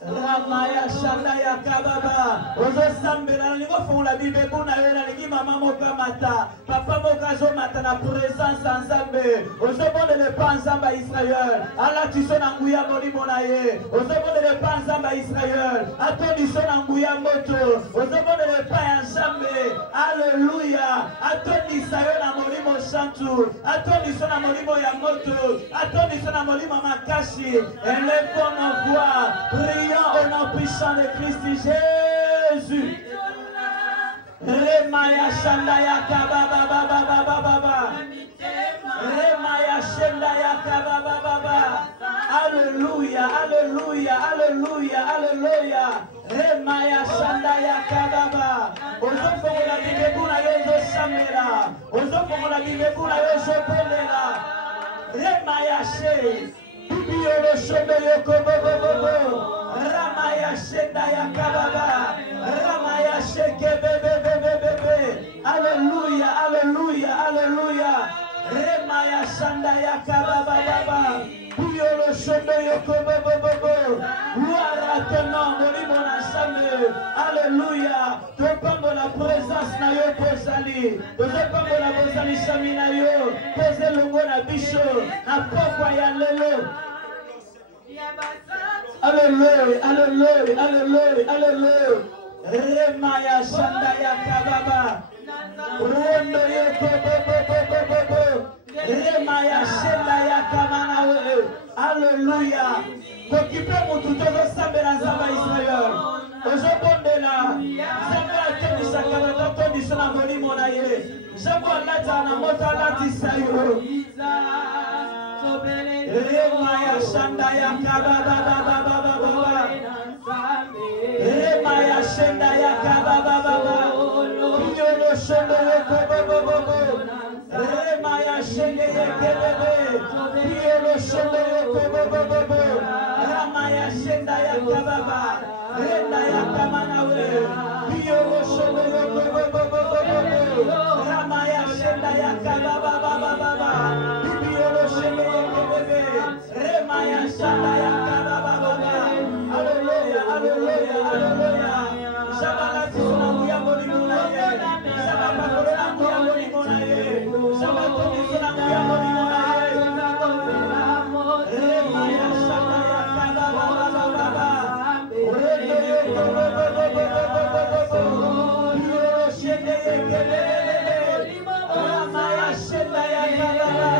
Ramaya Shandaya Kababa. Ozo sambela ningo font la Bible pour na yela lingi mama moka mata. Papa moka zo mata na présence Nzambe. Ozo bonde le pan Nzamba Israël. Ala tiso na nguya molimo na ye. Ozo bonde le pan Nzamba Israël. Atoni so na nguya moto. Ozo bonde le pan Nzambe. Alléluia. Atoni sayo na molimo Santu, atondissons na molimo ya moto, atondissons na molimo makasi, élevons nos voix, prions au nom puissant de Christ Jésus. Remaya Shandaya Kababa Baba Baba Baba. Remaya Shandaya Kababa Baba. Alléluia, Alléluia, Alléluia, Alléluia. Remaya Shandaya Kababa. Ozoko la bibebuna yozo samela. Ozoko la bibebuna yozo polela. Remaya She. Bibiyo lo shobe yoko bobo bobo. Ramaya Shandaya Kababa. Ramaya Sheke bebe bebe bebe. Alléluia, Alléluia, Alléluia. Remaya Shandaya Kababa Baba. Biyo lo shobe yoko bobo bobo. Gloire ton nom, molimo na sambe. Alléluia. Topambo la présence na yo posali. Topambo la bozali sami na yo. Pose longo na bisho. Na pokwa ya lelo. Alléluia, Alléluia, Alléluia, Alléluia. Remaya Shandaya Kababa. Rondo yoko bobo bobo bobo. Remaya Shandaya Kamana. Alléluia. Occupez mon tout au sambe na zamba Israël. Ozobondela. Zamba atendisa kabata tondisa na molimo na ye. Zamba lata na mota latisa yo. Remaya Shandaya Kababa Baba Baba Baba. Remaya Shandaya Kababa Baba. Yolo Shondo Yoko Bobo Bobo. Remaya Shandaya Kababa. Yolo Shondo Yoko Bobo Bobo. Ramaya Shandaya Kababa. Rendaya Kamanawe. Yolo Shondo Yoko Bobo Bobo. Ramaya Shandaya Kababa Baba Baba. Yolo Shondo Yoko Bobo. Remaya Shandaya Kababa Baba. Alléluia, Alléluia, Alléluia. Shabala tuna muya molimo na ye. Shabala kola muya molimo na ye. Shabala tuna muya molimo na ye. Remaya Shandaya Kababa Baba Baba. Rendo yoko bobo bobo bobo bobo. Yolo shende yekele. Remaya Shandaya Kababa.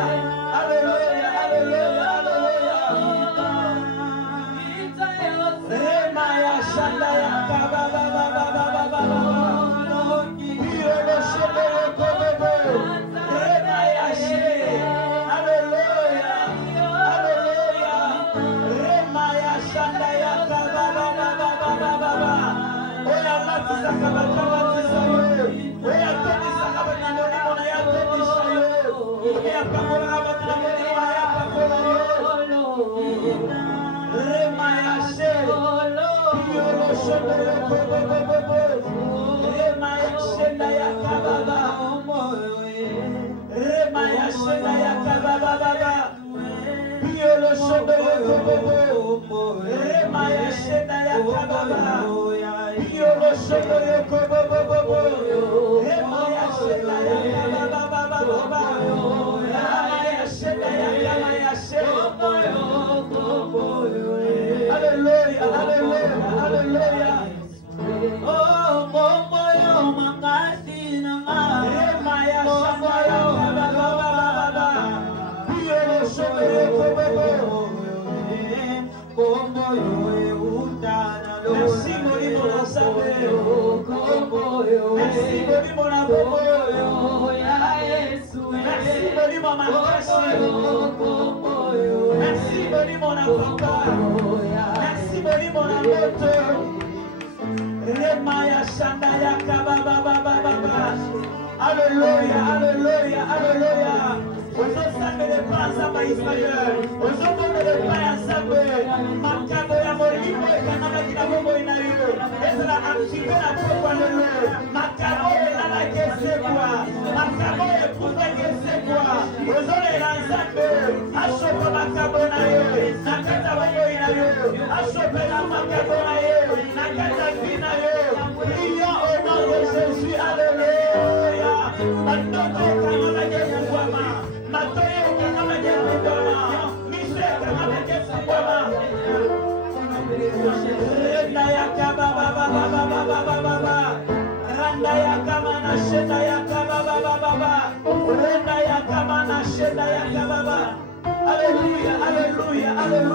Alléluia, Alléluia, Alléluia. Remaya Shandaya Kababa Baba Baba Baba. Yolo shende yoko bobo. Remaya She. Alléluia, Alléluia. Remaya Shandaya Kababa Baba Baba Baba. Oya latisa kabata latisa yo. Oya tondisa kabata molimo na ya tondisa yo. Oya kamola kabata molimo na ya kamola yo. Remaya She. Yolo shondo yoko bobo bobo. Remaya Shandaya Kababa. Remaya Shandaya Kababa Baba. Yolo shondo yoko bobo. Remaya Shandaya Kababa. Yolo shondo yoko bobo bobo. Remaya Shandaya Kababa Baba. Remaya Shandaya Kabaya She. Alléluia, Alléluia, Alléluia. Oh, moyo makasi na nga. Remaya Shandaya Kababa Baba. Yolo shondo yoko bobo. Merci molimo na sabe. Merci molimo na bobo. Merci molimo makasi. Merci molimo na papa. Merci molimo na moto. Remaya Shandaya Kababa Baba Baba. Alléluia, Alléluia, Alléluia. Ozosambele pa nzamba Israel. Ozobondele pa ya nzambe. Makambo ya molimo ekanamaki na bomoi na yo. Ezala aktive na pokwa lelo. Makambo elalaki esekwa. Makambo ekufaki esekwa. Ozolela nzambe. Ashopa makambo na yo. Nakata bomoi na yo. Ashopela makambo na yo. Nakata vi na yo. Prions au nom de Jésus. Alléluia. Matoto ekanamaki efukwama. Matoyo ekanamaki efukwama. Mise ekanamaki efukwama. Renda ya Kababa Baba Baba Baba Baba. Randa ya Kamana Shenda ya Kababa Baba Alléluia, alléluia, alléluia.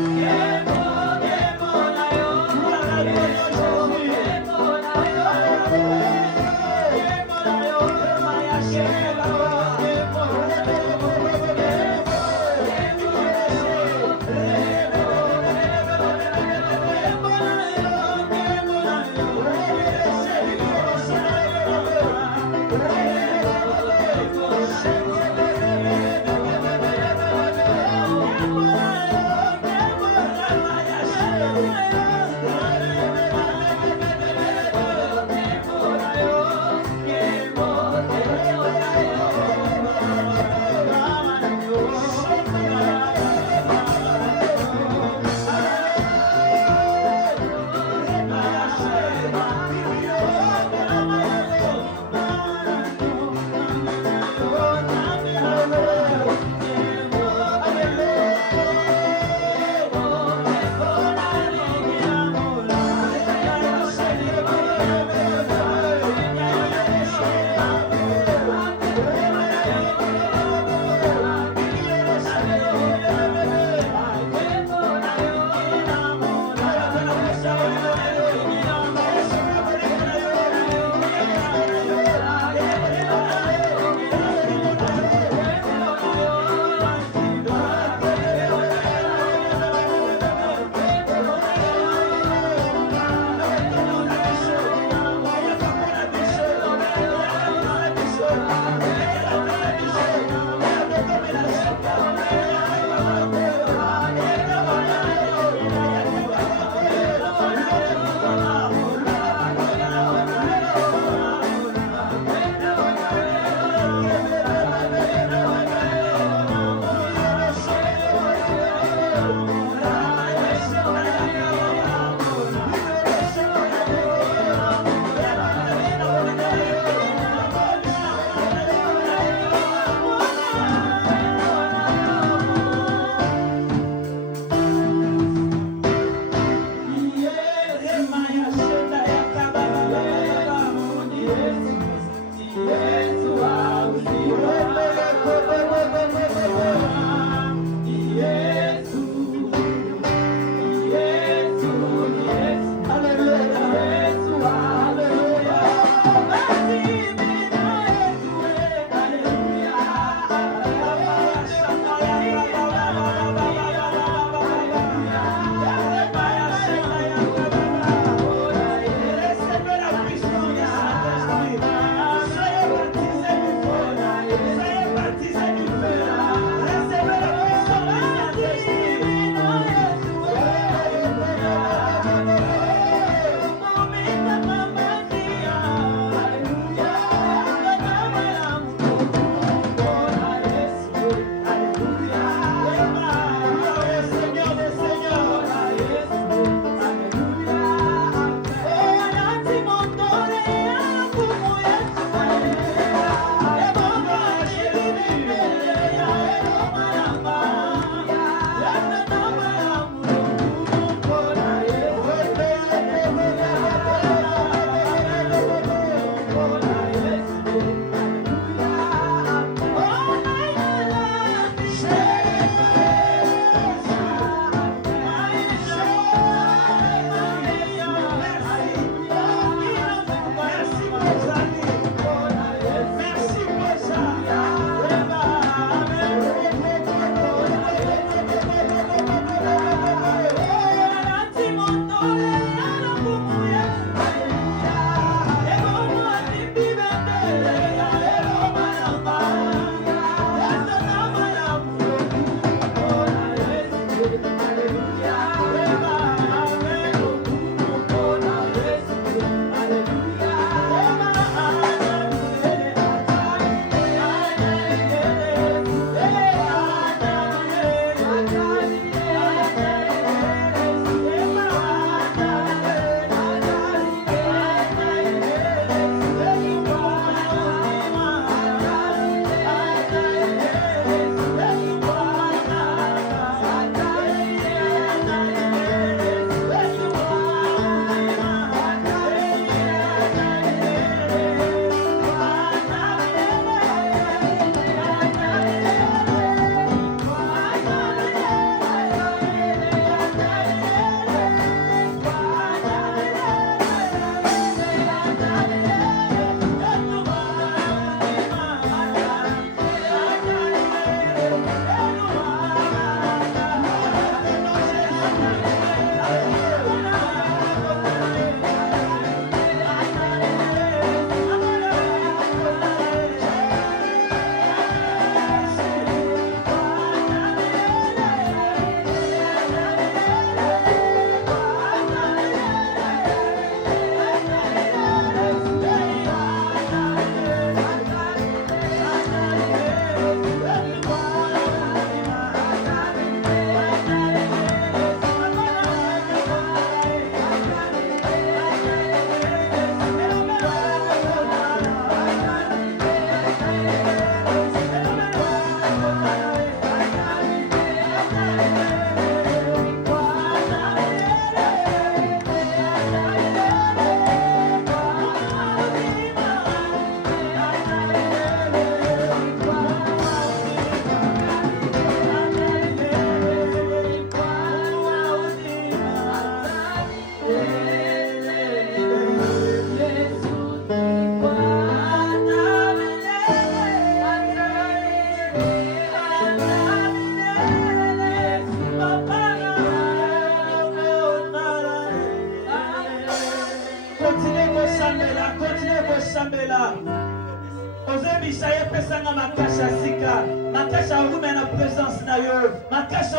Yeah.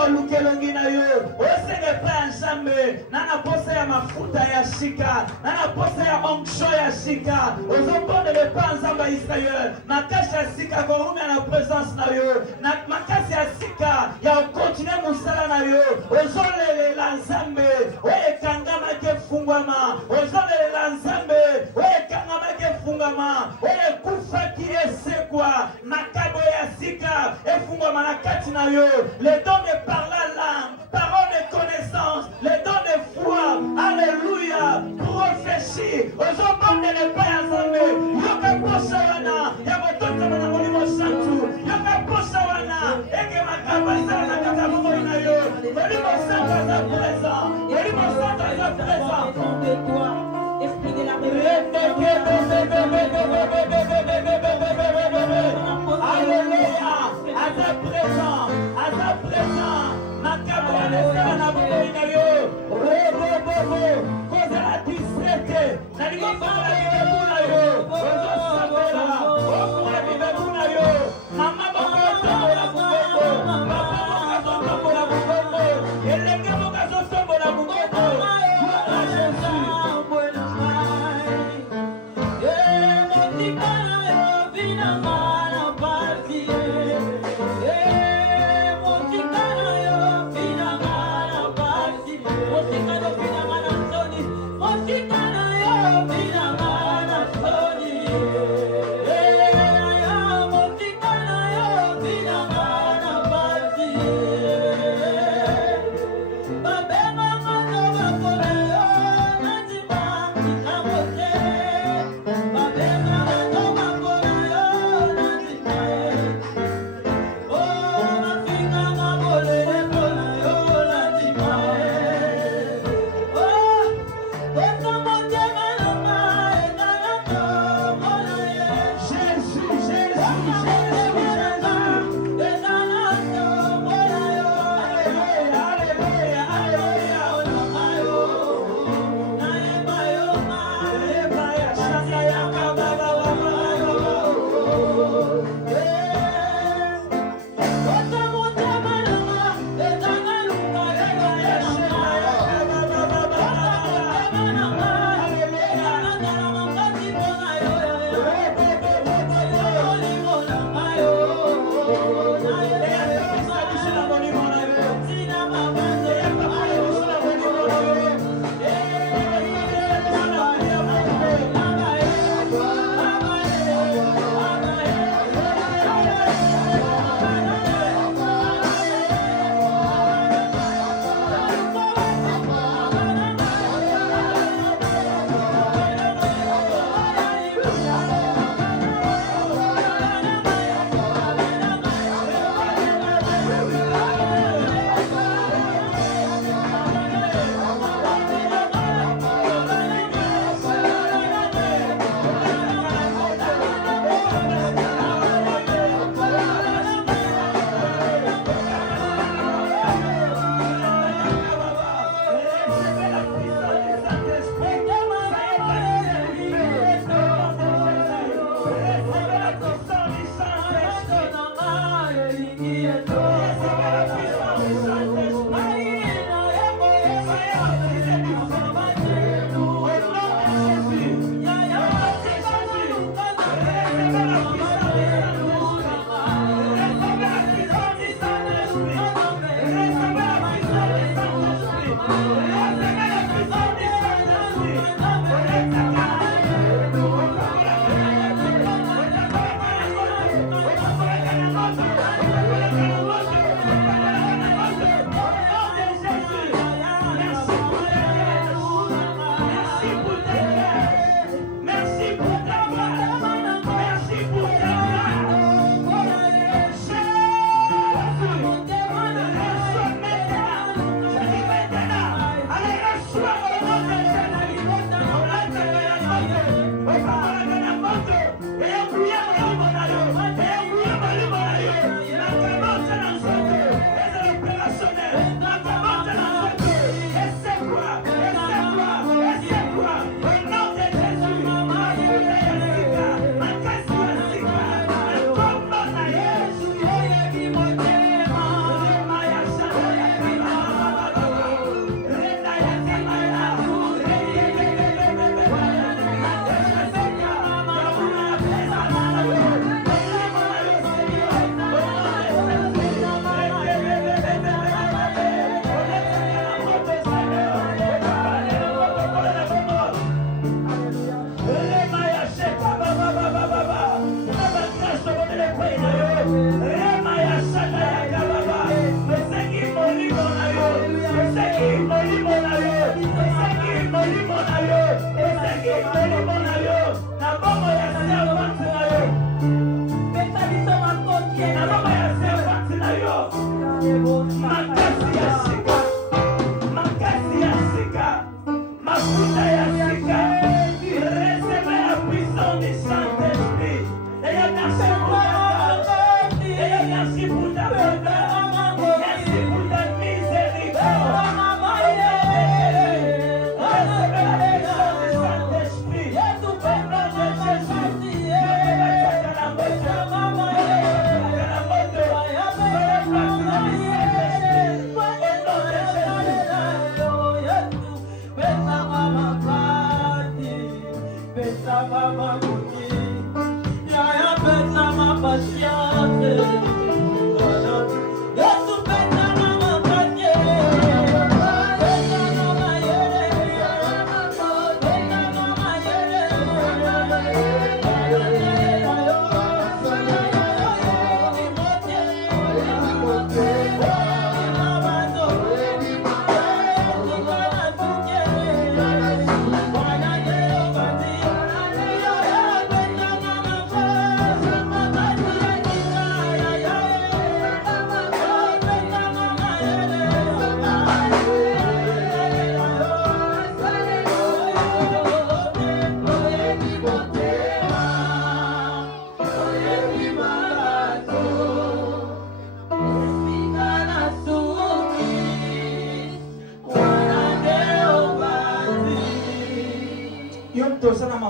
lukelongi na yo osenge pa ya nzambe na posa ya mafuta ya sika na posa ya onction ya sika ozobondele pa nzambe ya Israel makasi ya sika korumia na présence na yo na makasi ya sika ya okontinue mosala na yo ozolelela nzambe oyo ekangamaki efungwama ozolelela nzambe oyo ekangamaki efungwama oyo ekufaki esekwa makabo ya sika efungwama na kati na yo le don de par la langue parole de connaissance le don de foi alléluia prophétie ozobondele pa ya nzambe yoka posa wana ya kotonzama na molimo santu yoka posa wana eke makabo ezala na kati ya bomoi na yo molimo santu aza présent molimo santu aza présent Esprit de la alléluia aza présent makabo wana ezala na bomoi na yo robobobo kozala distraite nalingi ofungola bibebu na yo ozosambela ofungola bibebu na yo mama moko otombola moboko papa moko azotombola moboko elenge moko azotombola moboko gloire à Jésus. Motikana yo,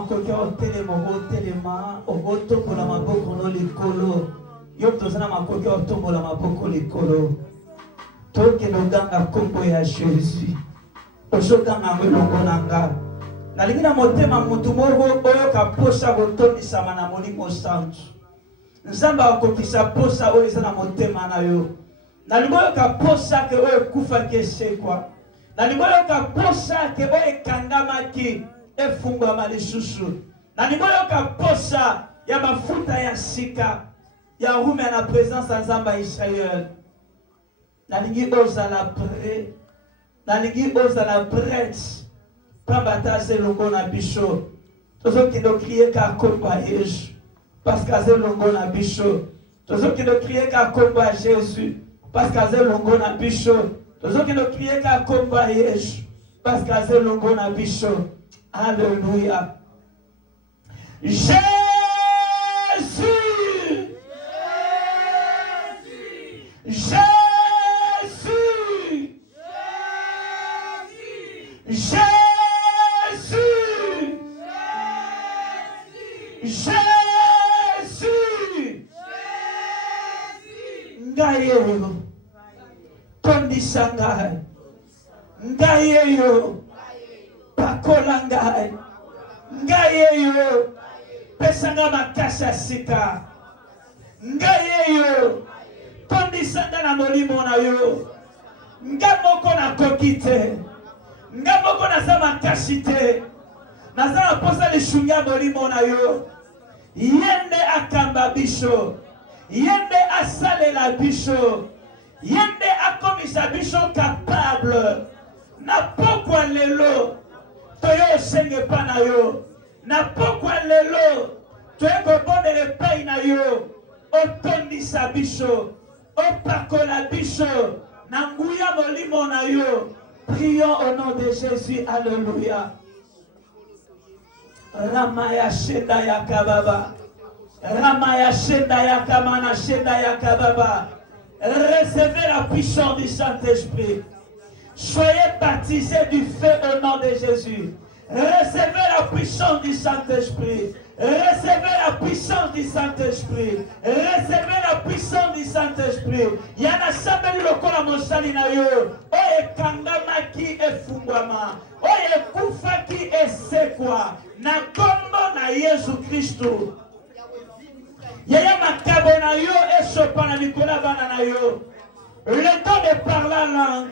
makoki otelema otelema otombola maboko no likolo yo tozana makoki otombola maboko likolo tokende oganga nkombo ya Jésus ozoganga yango elongo na nga nalingi na motema motu moko oyoka posa kotondisama na Molimo Santu Nzambe akokisa posa oyo eza na motema na yo nalingi oyoka posa ke oyo ekufaki esekwa nalingi oyoka posa ke oyo ekangamaki efungwama lisusu nalingi oyoka posa ya mafuta ya sika ya rumia na présence ya Nzambe ya Israel nalingi ozala prêt nalingi ozala prête pamba taze longo na biso tozokende okrie ka kombo ya Yesu parce que aze longo na biso tozokende okrie ka kombo ya Jésus parce que aze longo na biso tozokende okrie ka kombo ya Yesu parce que aze longo na biso. Alléluia. Jésus. Jésus. Jésus. Jésus. Ngayeyo. Tondisa ngai. Ngayeyo. Pakola ngai. Ngayeyo. Pesanga makasa sika. Ngayeyo. Tondisa na molimo na yo. Ngamoko na kokite. Ngamoko na za makasi te. Naza posa lishunga molimo na yo. Yende akamba biso. Yende asalela biso. Yende akomisa biso capable. Na pokwa lelo. Toyo senge pa na yo. Na pokwa lelo. Toyo kobonele pay na yo. Otondisa biso. Opakola biso. Nanguya molimo na yo. Prions au nom de Jésus. Alléluia. Ramaya Shenda Yakababa. Ramaya Shenda Yakamana Shenda Yakababa. Recevez la puissance du Saint-Esprit. Soyez baptisés du feu au nom de Jésus. Recevez la puissance du Saint-Esprit. Recevez la puissance du Saint-Esprit. Recevez la puissance du Saint-Esprit. Yana sabeli lokola mosali na yo. Oye kangamaki efungwama. Oye kufaki esekwa. Na kombo na Yesu Kristo. Yaya makabo na yo esopa na likola bana na yo. Le temps de parler en langue.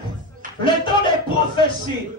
Le temps de prophétie.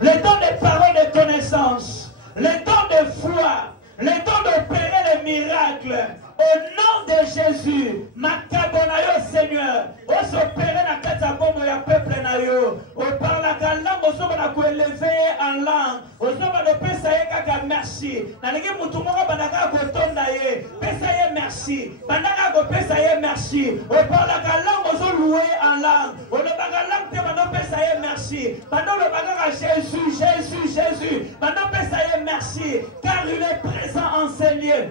Le temps de paroles de connaissance. Le temps de foi. Le temps d'opérer les miracles. Au nom de Jésus, Makabonayo Seigneur, on s'opère na katabomo ya peuple na yo. On parle à langue, on s'opère na élever en langue. On s'opère de pesa kaka merci. Na ngi mutumoko bandaka ko tonda ye. Pesa ye merci. Bandaka ko pesa ye merci. On parle à langue, on s'o louer en langue. On ne baga langue te bando pesa ye merci. Bando le baga Jésus, Jésus, Jésus. Bando pesa ye merci car il est présent enseigné.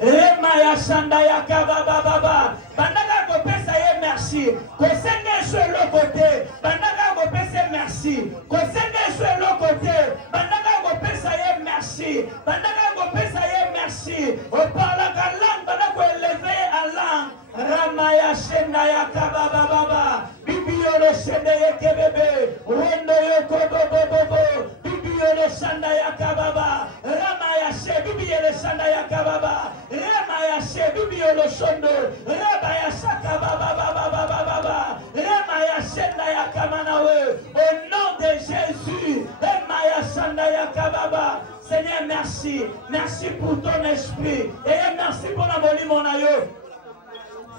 Remaya Shanda Yakababa Baba. Bandaka ko pesa ye merci. Ko senge sur le côté. Bandaka ko pesa merci. Ko senge sur le côté. Bandaka ko pesa ye merci. Bandaka ko pesa ye merci. O parla ka langue bandaka ko élever à langue. Ramaya Shanda Yakababa Baba. Bibio le Shende Yekebebe. Rondo Yoko Bobo Bobo. Bibio le Shanda Yakababa. Ramaya She Bibio le Shanda Yakababa. Remaya She Bibio le Shondo. Rabaya Shaka Baba Baba Baba Baba. Remaya Shenda Yakamanawe. Au nom de Jésus. Remaya Shanda Yakababa. Seigneur, merci. Merci pour ton esprit. Et merci pour la molimo na yo.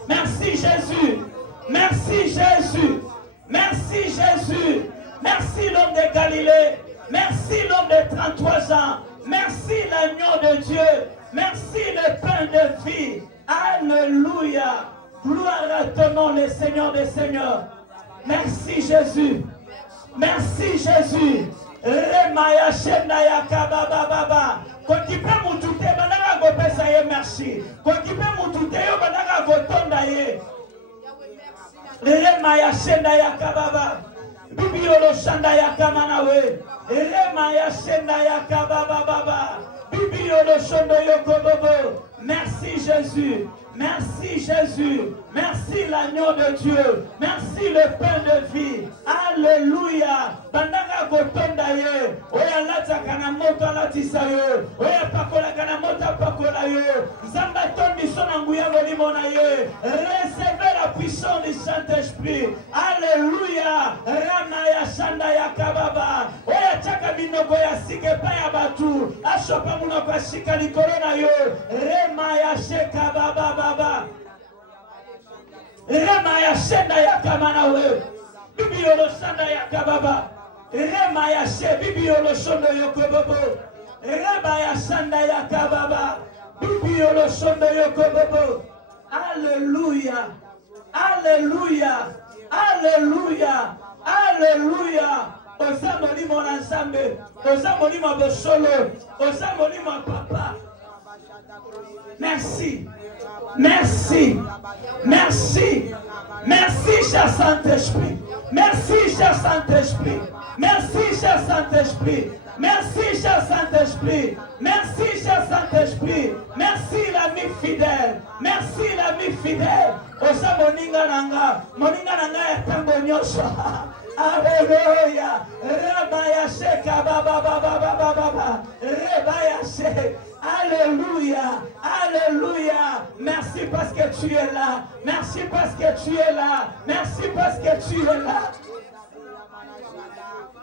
Merci Jésus. Merci Jésus. Merci Jésus. Merci l'homme de Galilée. Merci l'homme de 33 ans. Merci l'agneau de Dieu. Merci le pain de vie. Alléluia. Gloire à ton nom, le Seigneur des Seigneurs. Merci Jésus. Merci Jésus. Remaya Shenda Yakababa Baba. Kokipe mutute bandaka go pesa ye merci. Kokipe mutute yo bandaka go tonda ye. Remaya Shenda Yakababa. Bibi Bibiolo shanda ya kamanawe. Rema ya shenda ya kababa baba. Bibiolo shondo yokobobo. Merci Jésus. Merci Jésus. Merci l'agneau de Dieu. Merci le pain de vie. Alléluia. Bandanga gotonda ye. Oya lata kana moto latisa yo. Oya pakola kana moto pakola yo. Zamba tondi sona nguya molimo na ye. Recevez la puissance du Saint-Esprit. Alléluia. Rama ya shanda ya kababa. Oya chaka binoko ya sike pa ya batu. Ashopa munoko ya shika likolo na yo. Rema ya sheka baba baba. Rema ya shenda ya kamanawe. Bibiolo shanda ya kababa. Rema ya she bibiolo shondo yokobobo. Rema ya shanda ya kababa. Bibiolo shondo yokobobo. Alléluia. Alléluia. Alléluia. Alléluia. Osa molimo na nzambe. Osa molimo bosolo. Osa molimo papa. Merci. Merci. Merci. Merci, cher Saint-Esprit. Merci, cher Saint-Esprit. Merci, cher Saint-Esprit. Merci, cher Saint-Esprit. Merci, cher Saint-Esprit. Merci, l'ami fidèle. Merci, l'ami fidèle. Osa moninga nanga. Moninga nanga ya tango nyosha. Alléluia. Rabaya sheka baba baba baba baba. Rabaya sheka. Alléluia, alléluia. Merci parce que tu es là. Merci parce que tu es là. Merci parce que tu es là.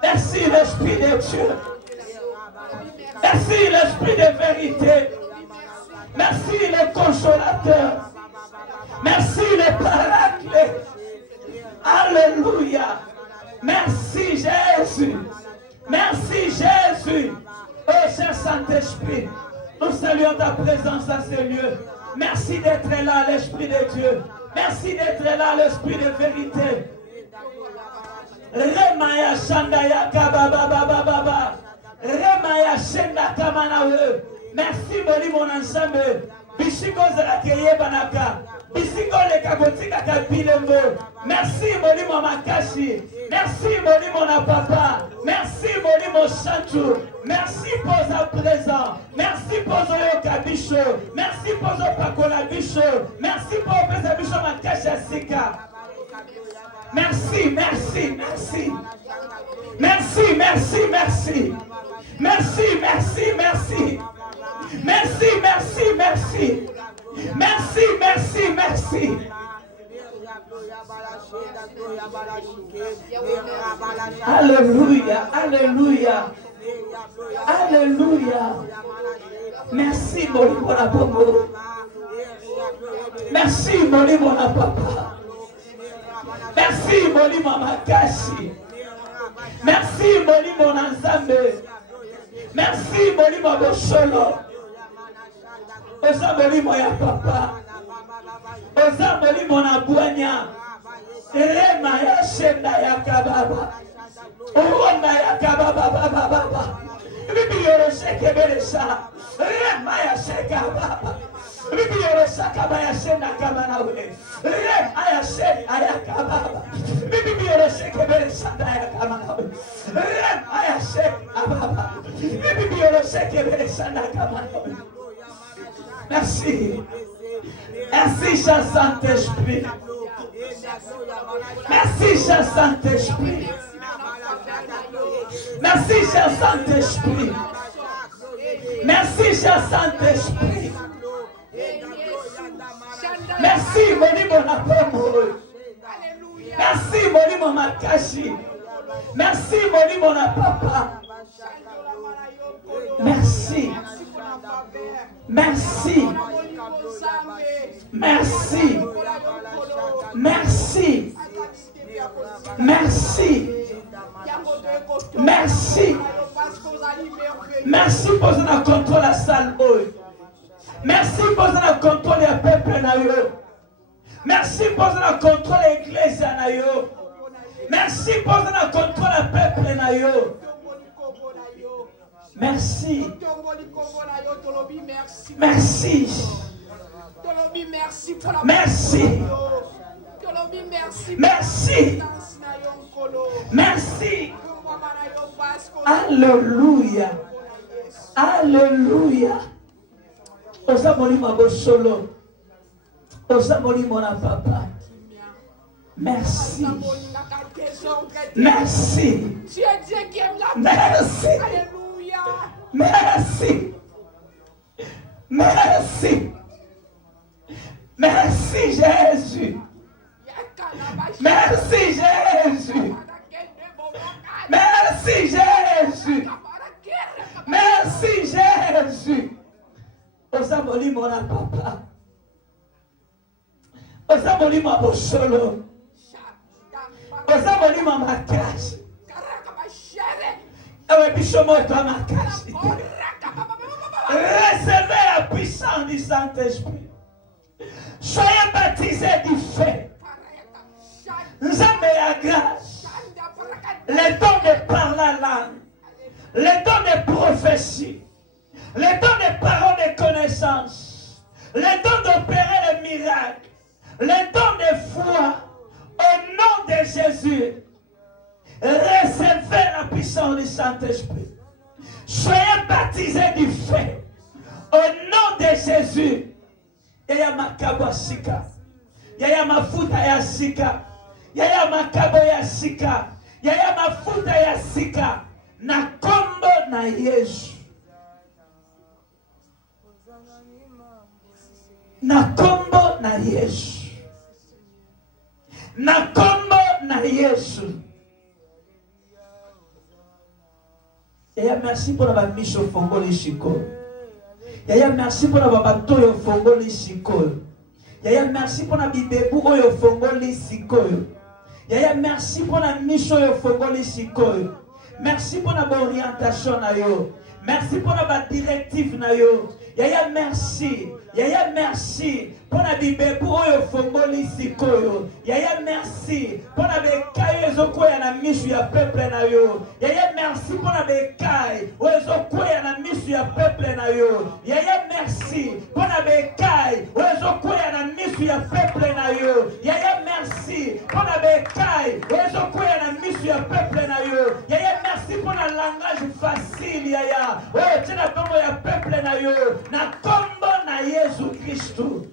Merci l'Esprit de Dieu. Merci l'Esprit de vérité. Merci le consolateur. Merci le paraclet. Alléluia. Merci Jésus. Merci Jésus. Oh cher Saint-Esprit. Nous saluons ta présence à ce lieu. Merci d'être là, l'Esprit de Dieu. Merci d'être là, l'Esprit de vérité. Remaya Shandaya Kababa Baba Baba. Remaya Shenda Kamanawe. Merci, mon ensemble. Bishiko Zarakeye Banaka. Bishiko Lekagotika Kapilembo. Merci, mon Makashi. Merci, mon Papa. Merci, mon Chantou. Merci pour sa présence. Merci pour le Kabicho. Merci pour le Pakola Bicho. Merci pour le Bicho Makasha Sika. Merci, merci, merci. Merci, merci, merci. Merci, merci, merci. Merci, merci, merci. Merci, merci, merci. Alléluia, alléluia. Alléluia. Merci, mon Abomo. Merci, mon Papa. Merci, mon Makashi. Merci, mon Nzambe. Merci, mon Bosholo. Osa molimo ya papa. Osa molimo na buanya. Rema ya shenda ya kababa. Uronda ya kababa baba baba. Bibi yoro sheke belesha. Rema ya sheka baba. Bibi yoro shaka ba ya shenda kabana ule. Rema ya shenda ya kababa. Bibi yoro sheke belesha ya kabana ule. Rema ya sheka baba. Bibi yoro sheke belesha ya kabana ule. Merci. Merci, cher Saint-Esprit. Merci, cher Saint-Esprit. Merci, cher Saint-Esprit. Merci, cher Saint-Esprit. Merci, mon amour. Merci, mon Makashi. Merci, mon papa. Merci. Merci. Merci. Merci. Merci. Merci. Merci pour le contrôle la salle. Merci pour le contrôle du peuple. Merci pour le contrôle de l'église. Merci pour le contrôle du peuple. Merci. Merci. Merci. Merci. Merci. Alléluia. Alléluia. Osa molimo bosolo. Osa molimo na papa. Merci. Merci. Tu es Dieu qui aime la paix. Merci. Alléluia. Merci. Merci. Merci Jésus. Merci Jésus. Merci Jésus. Merci Jésus. Osamoli mon papa. Osamoli mon bosolo. Osamoli mon makasi. Ewe bishomo toi makasi. Recevez la puissance du Saint-Esprit. Soyez baptisés du feu. Nous avons la grâce. Le don de parler la langue. Le don de prophétie. Le don de paroles de connaissance. Le don d'opérer les miracles. Le don de foi. Au nom de Jésus. Recevez la puissance du Saint-Esprit. Soyez baptisés du feu. Au nom de Jésus. Yaya makabo ya sika. Yaya mafuta ya sika. Yaya makabo ya sika. Yaya mafuta ya sika. Na kombo na Yesu. Na kombo na Yesu. Na kombo na Yesu. Yaya merci pour la mise au fongoli shiko. Yaya merci pour la babato yo fongoli shiko. Yaya merci pour la bibebu yo fongoli shiko. Yaya merci pour la mise yo fongoli shiko. Merci pour la orientation na yo. Merci pour la directive na yo. Yaya merci. Yaya merci pour la bibebu yo fongoli shiko. Yaya merci pour la bekayo ezokoya na misu ya peuple na yo. Yaya merci pour la bekayo ezokoya na misu ya peuple na yo. Yaya merci pour la bekayo ezokoya na misu ya peuple na yo. Yaya merci pour la bekayo ezokoya na misu ya peuple na yo. Yaya merci pour la langage facile yaya. Oh tina bongo ya peuple na yo. Na kombo na Yesu Kristo.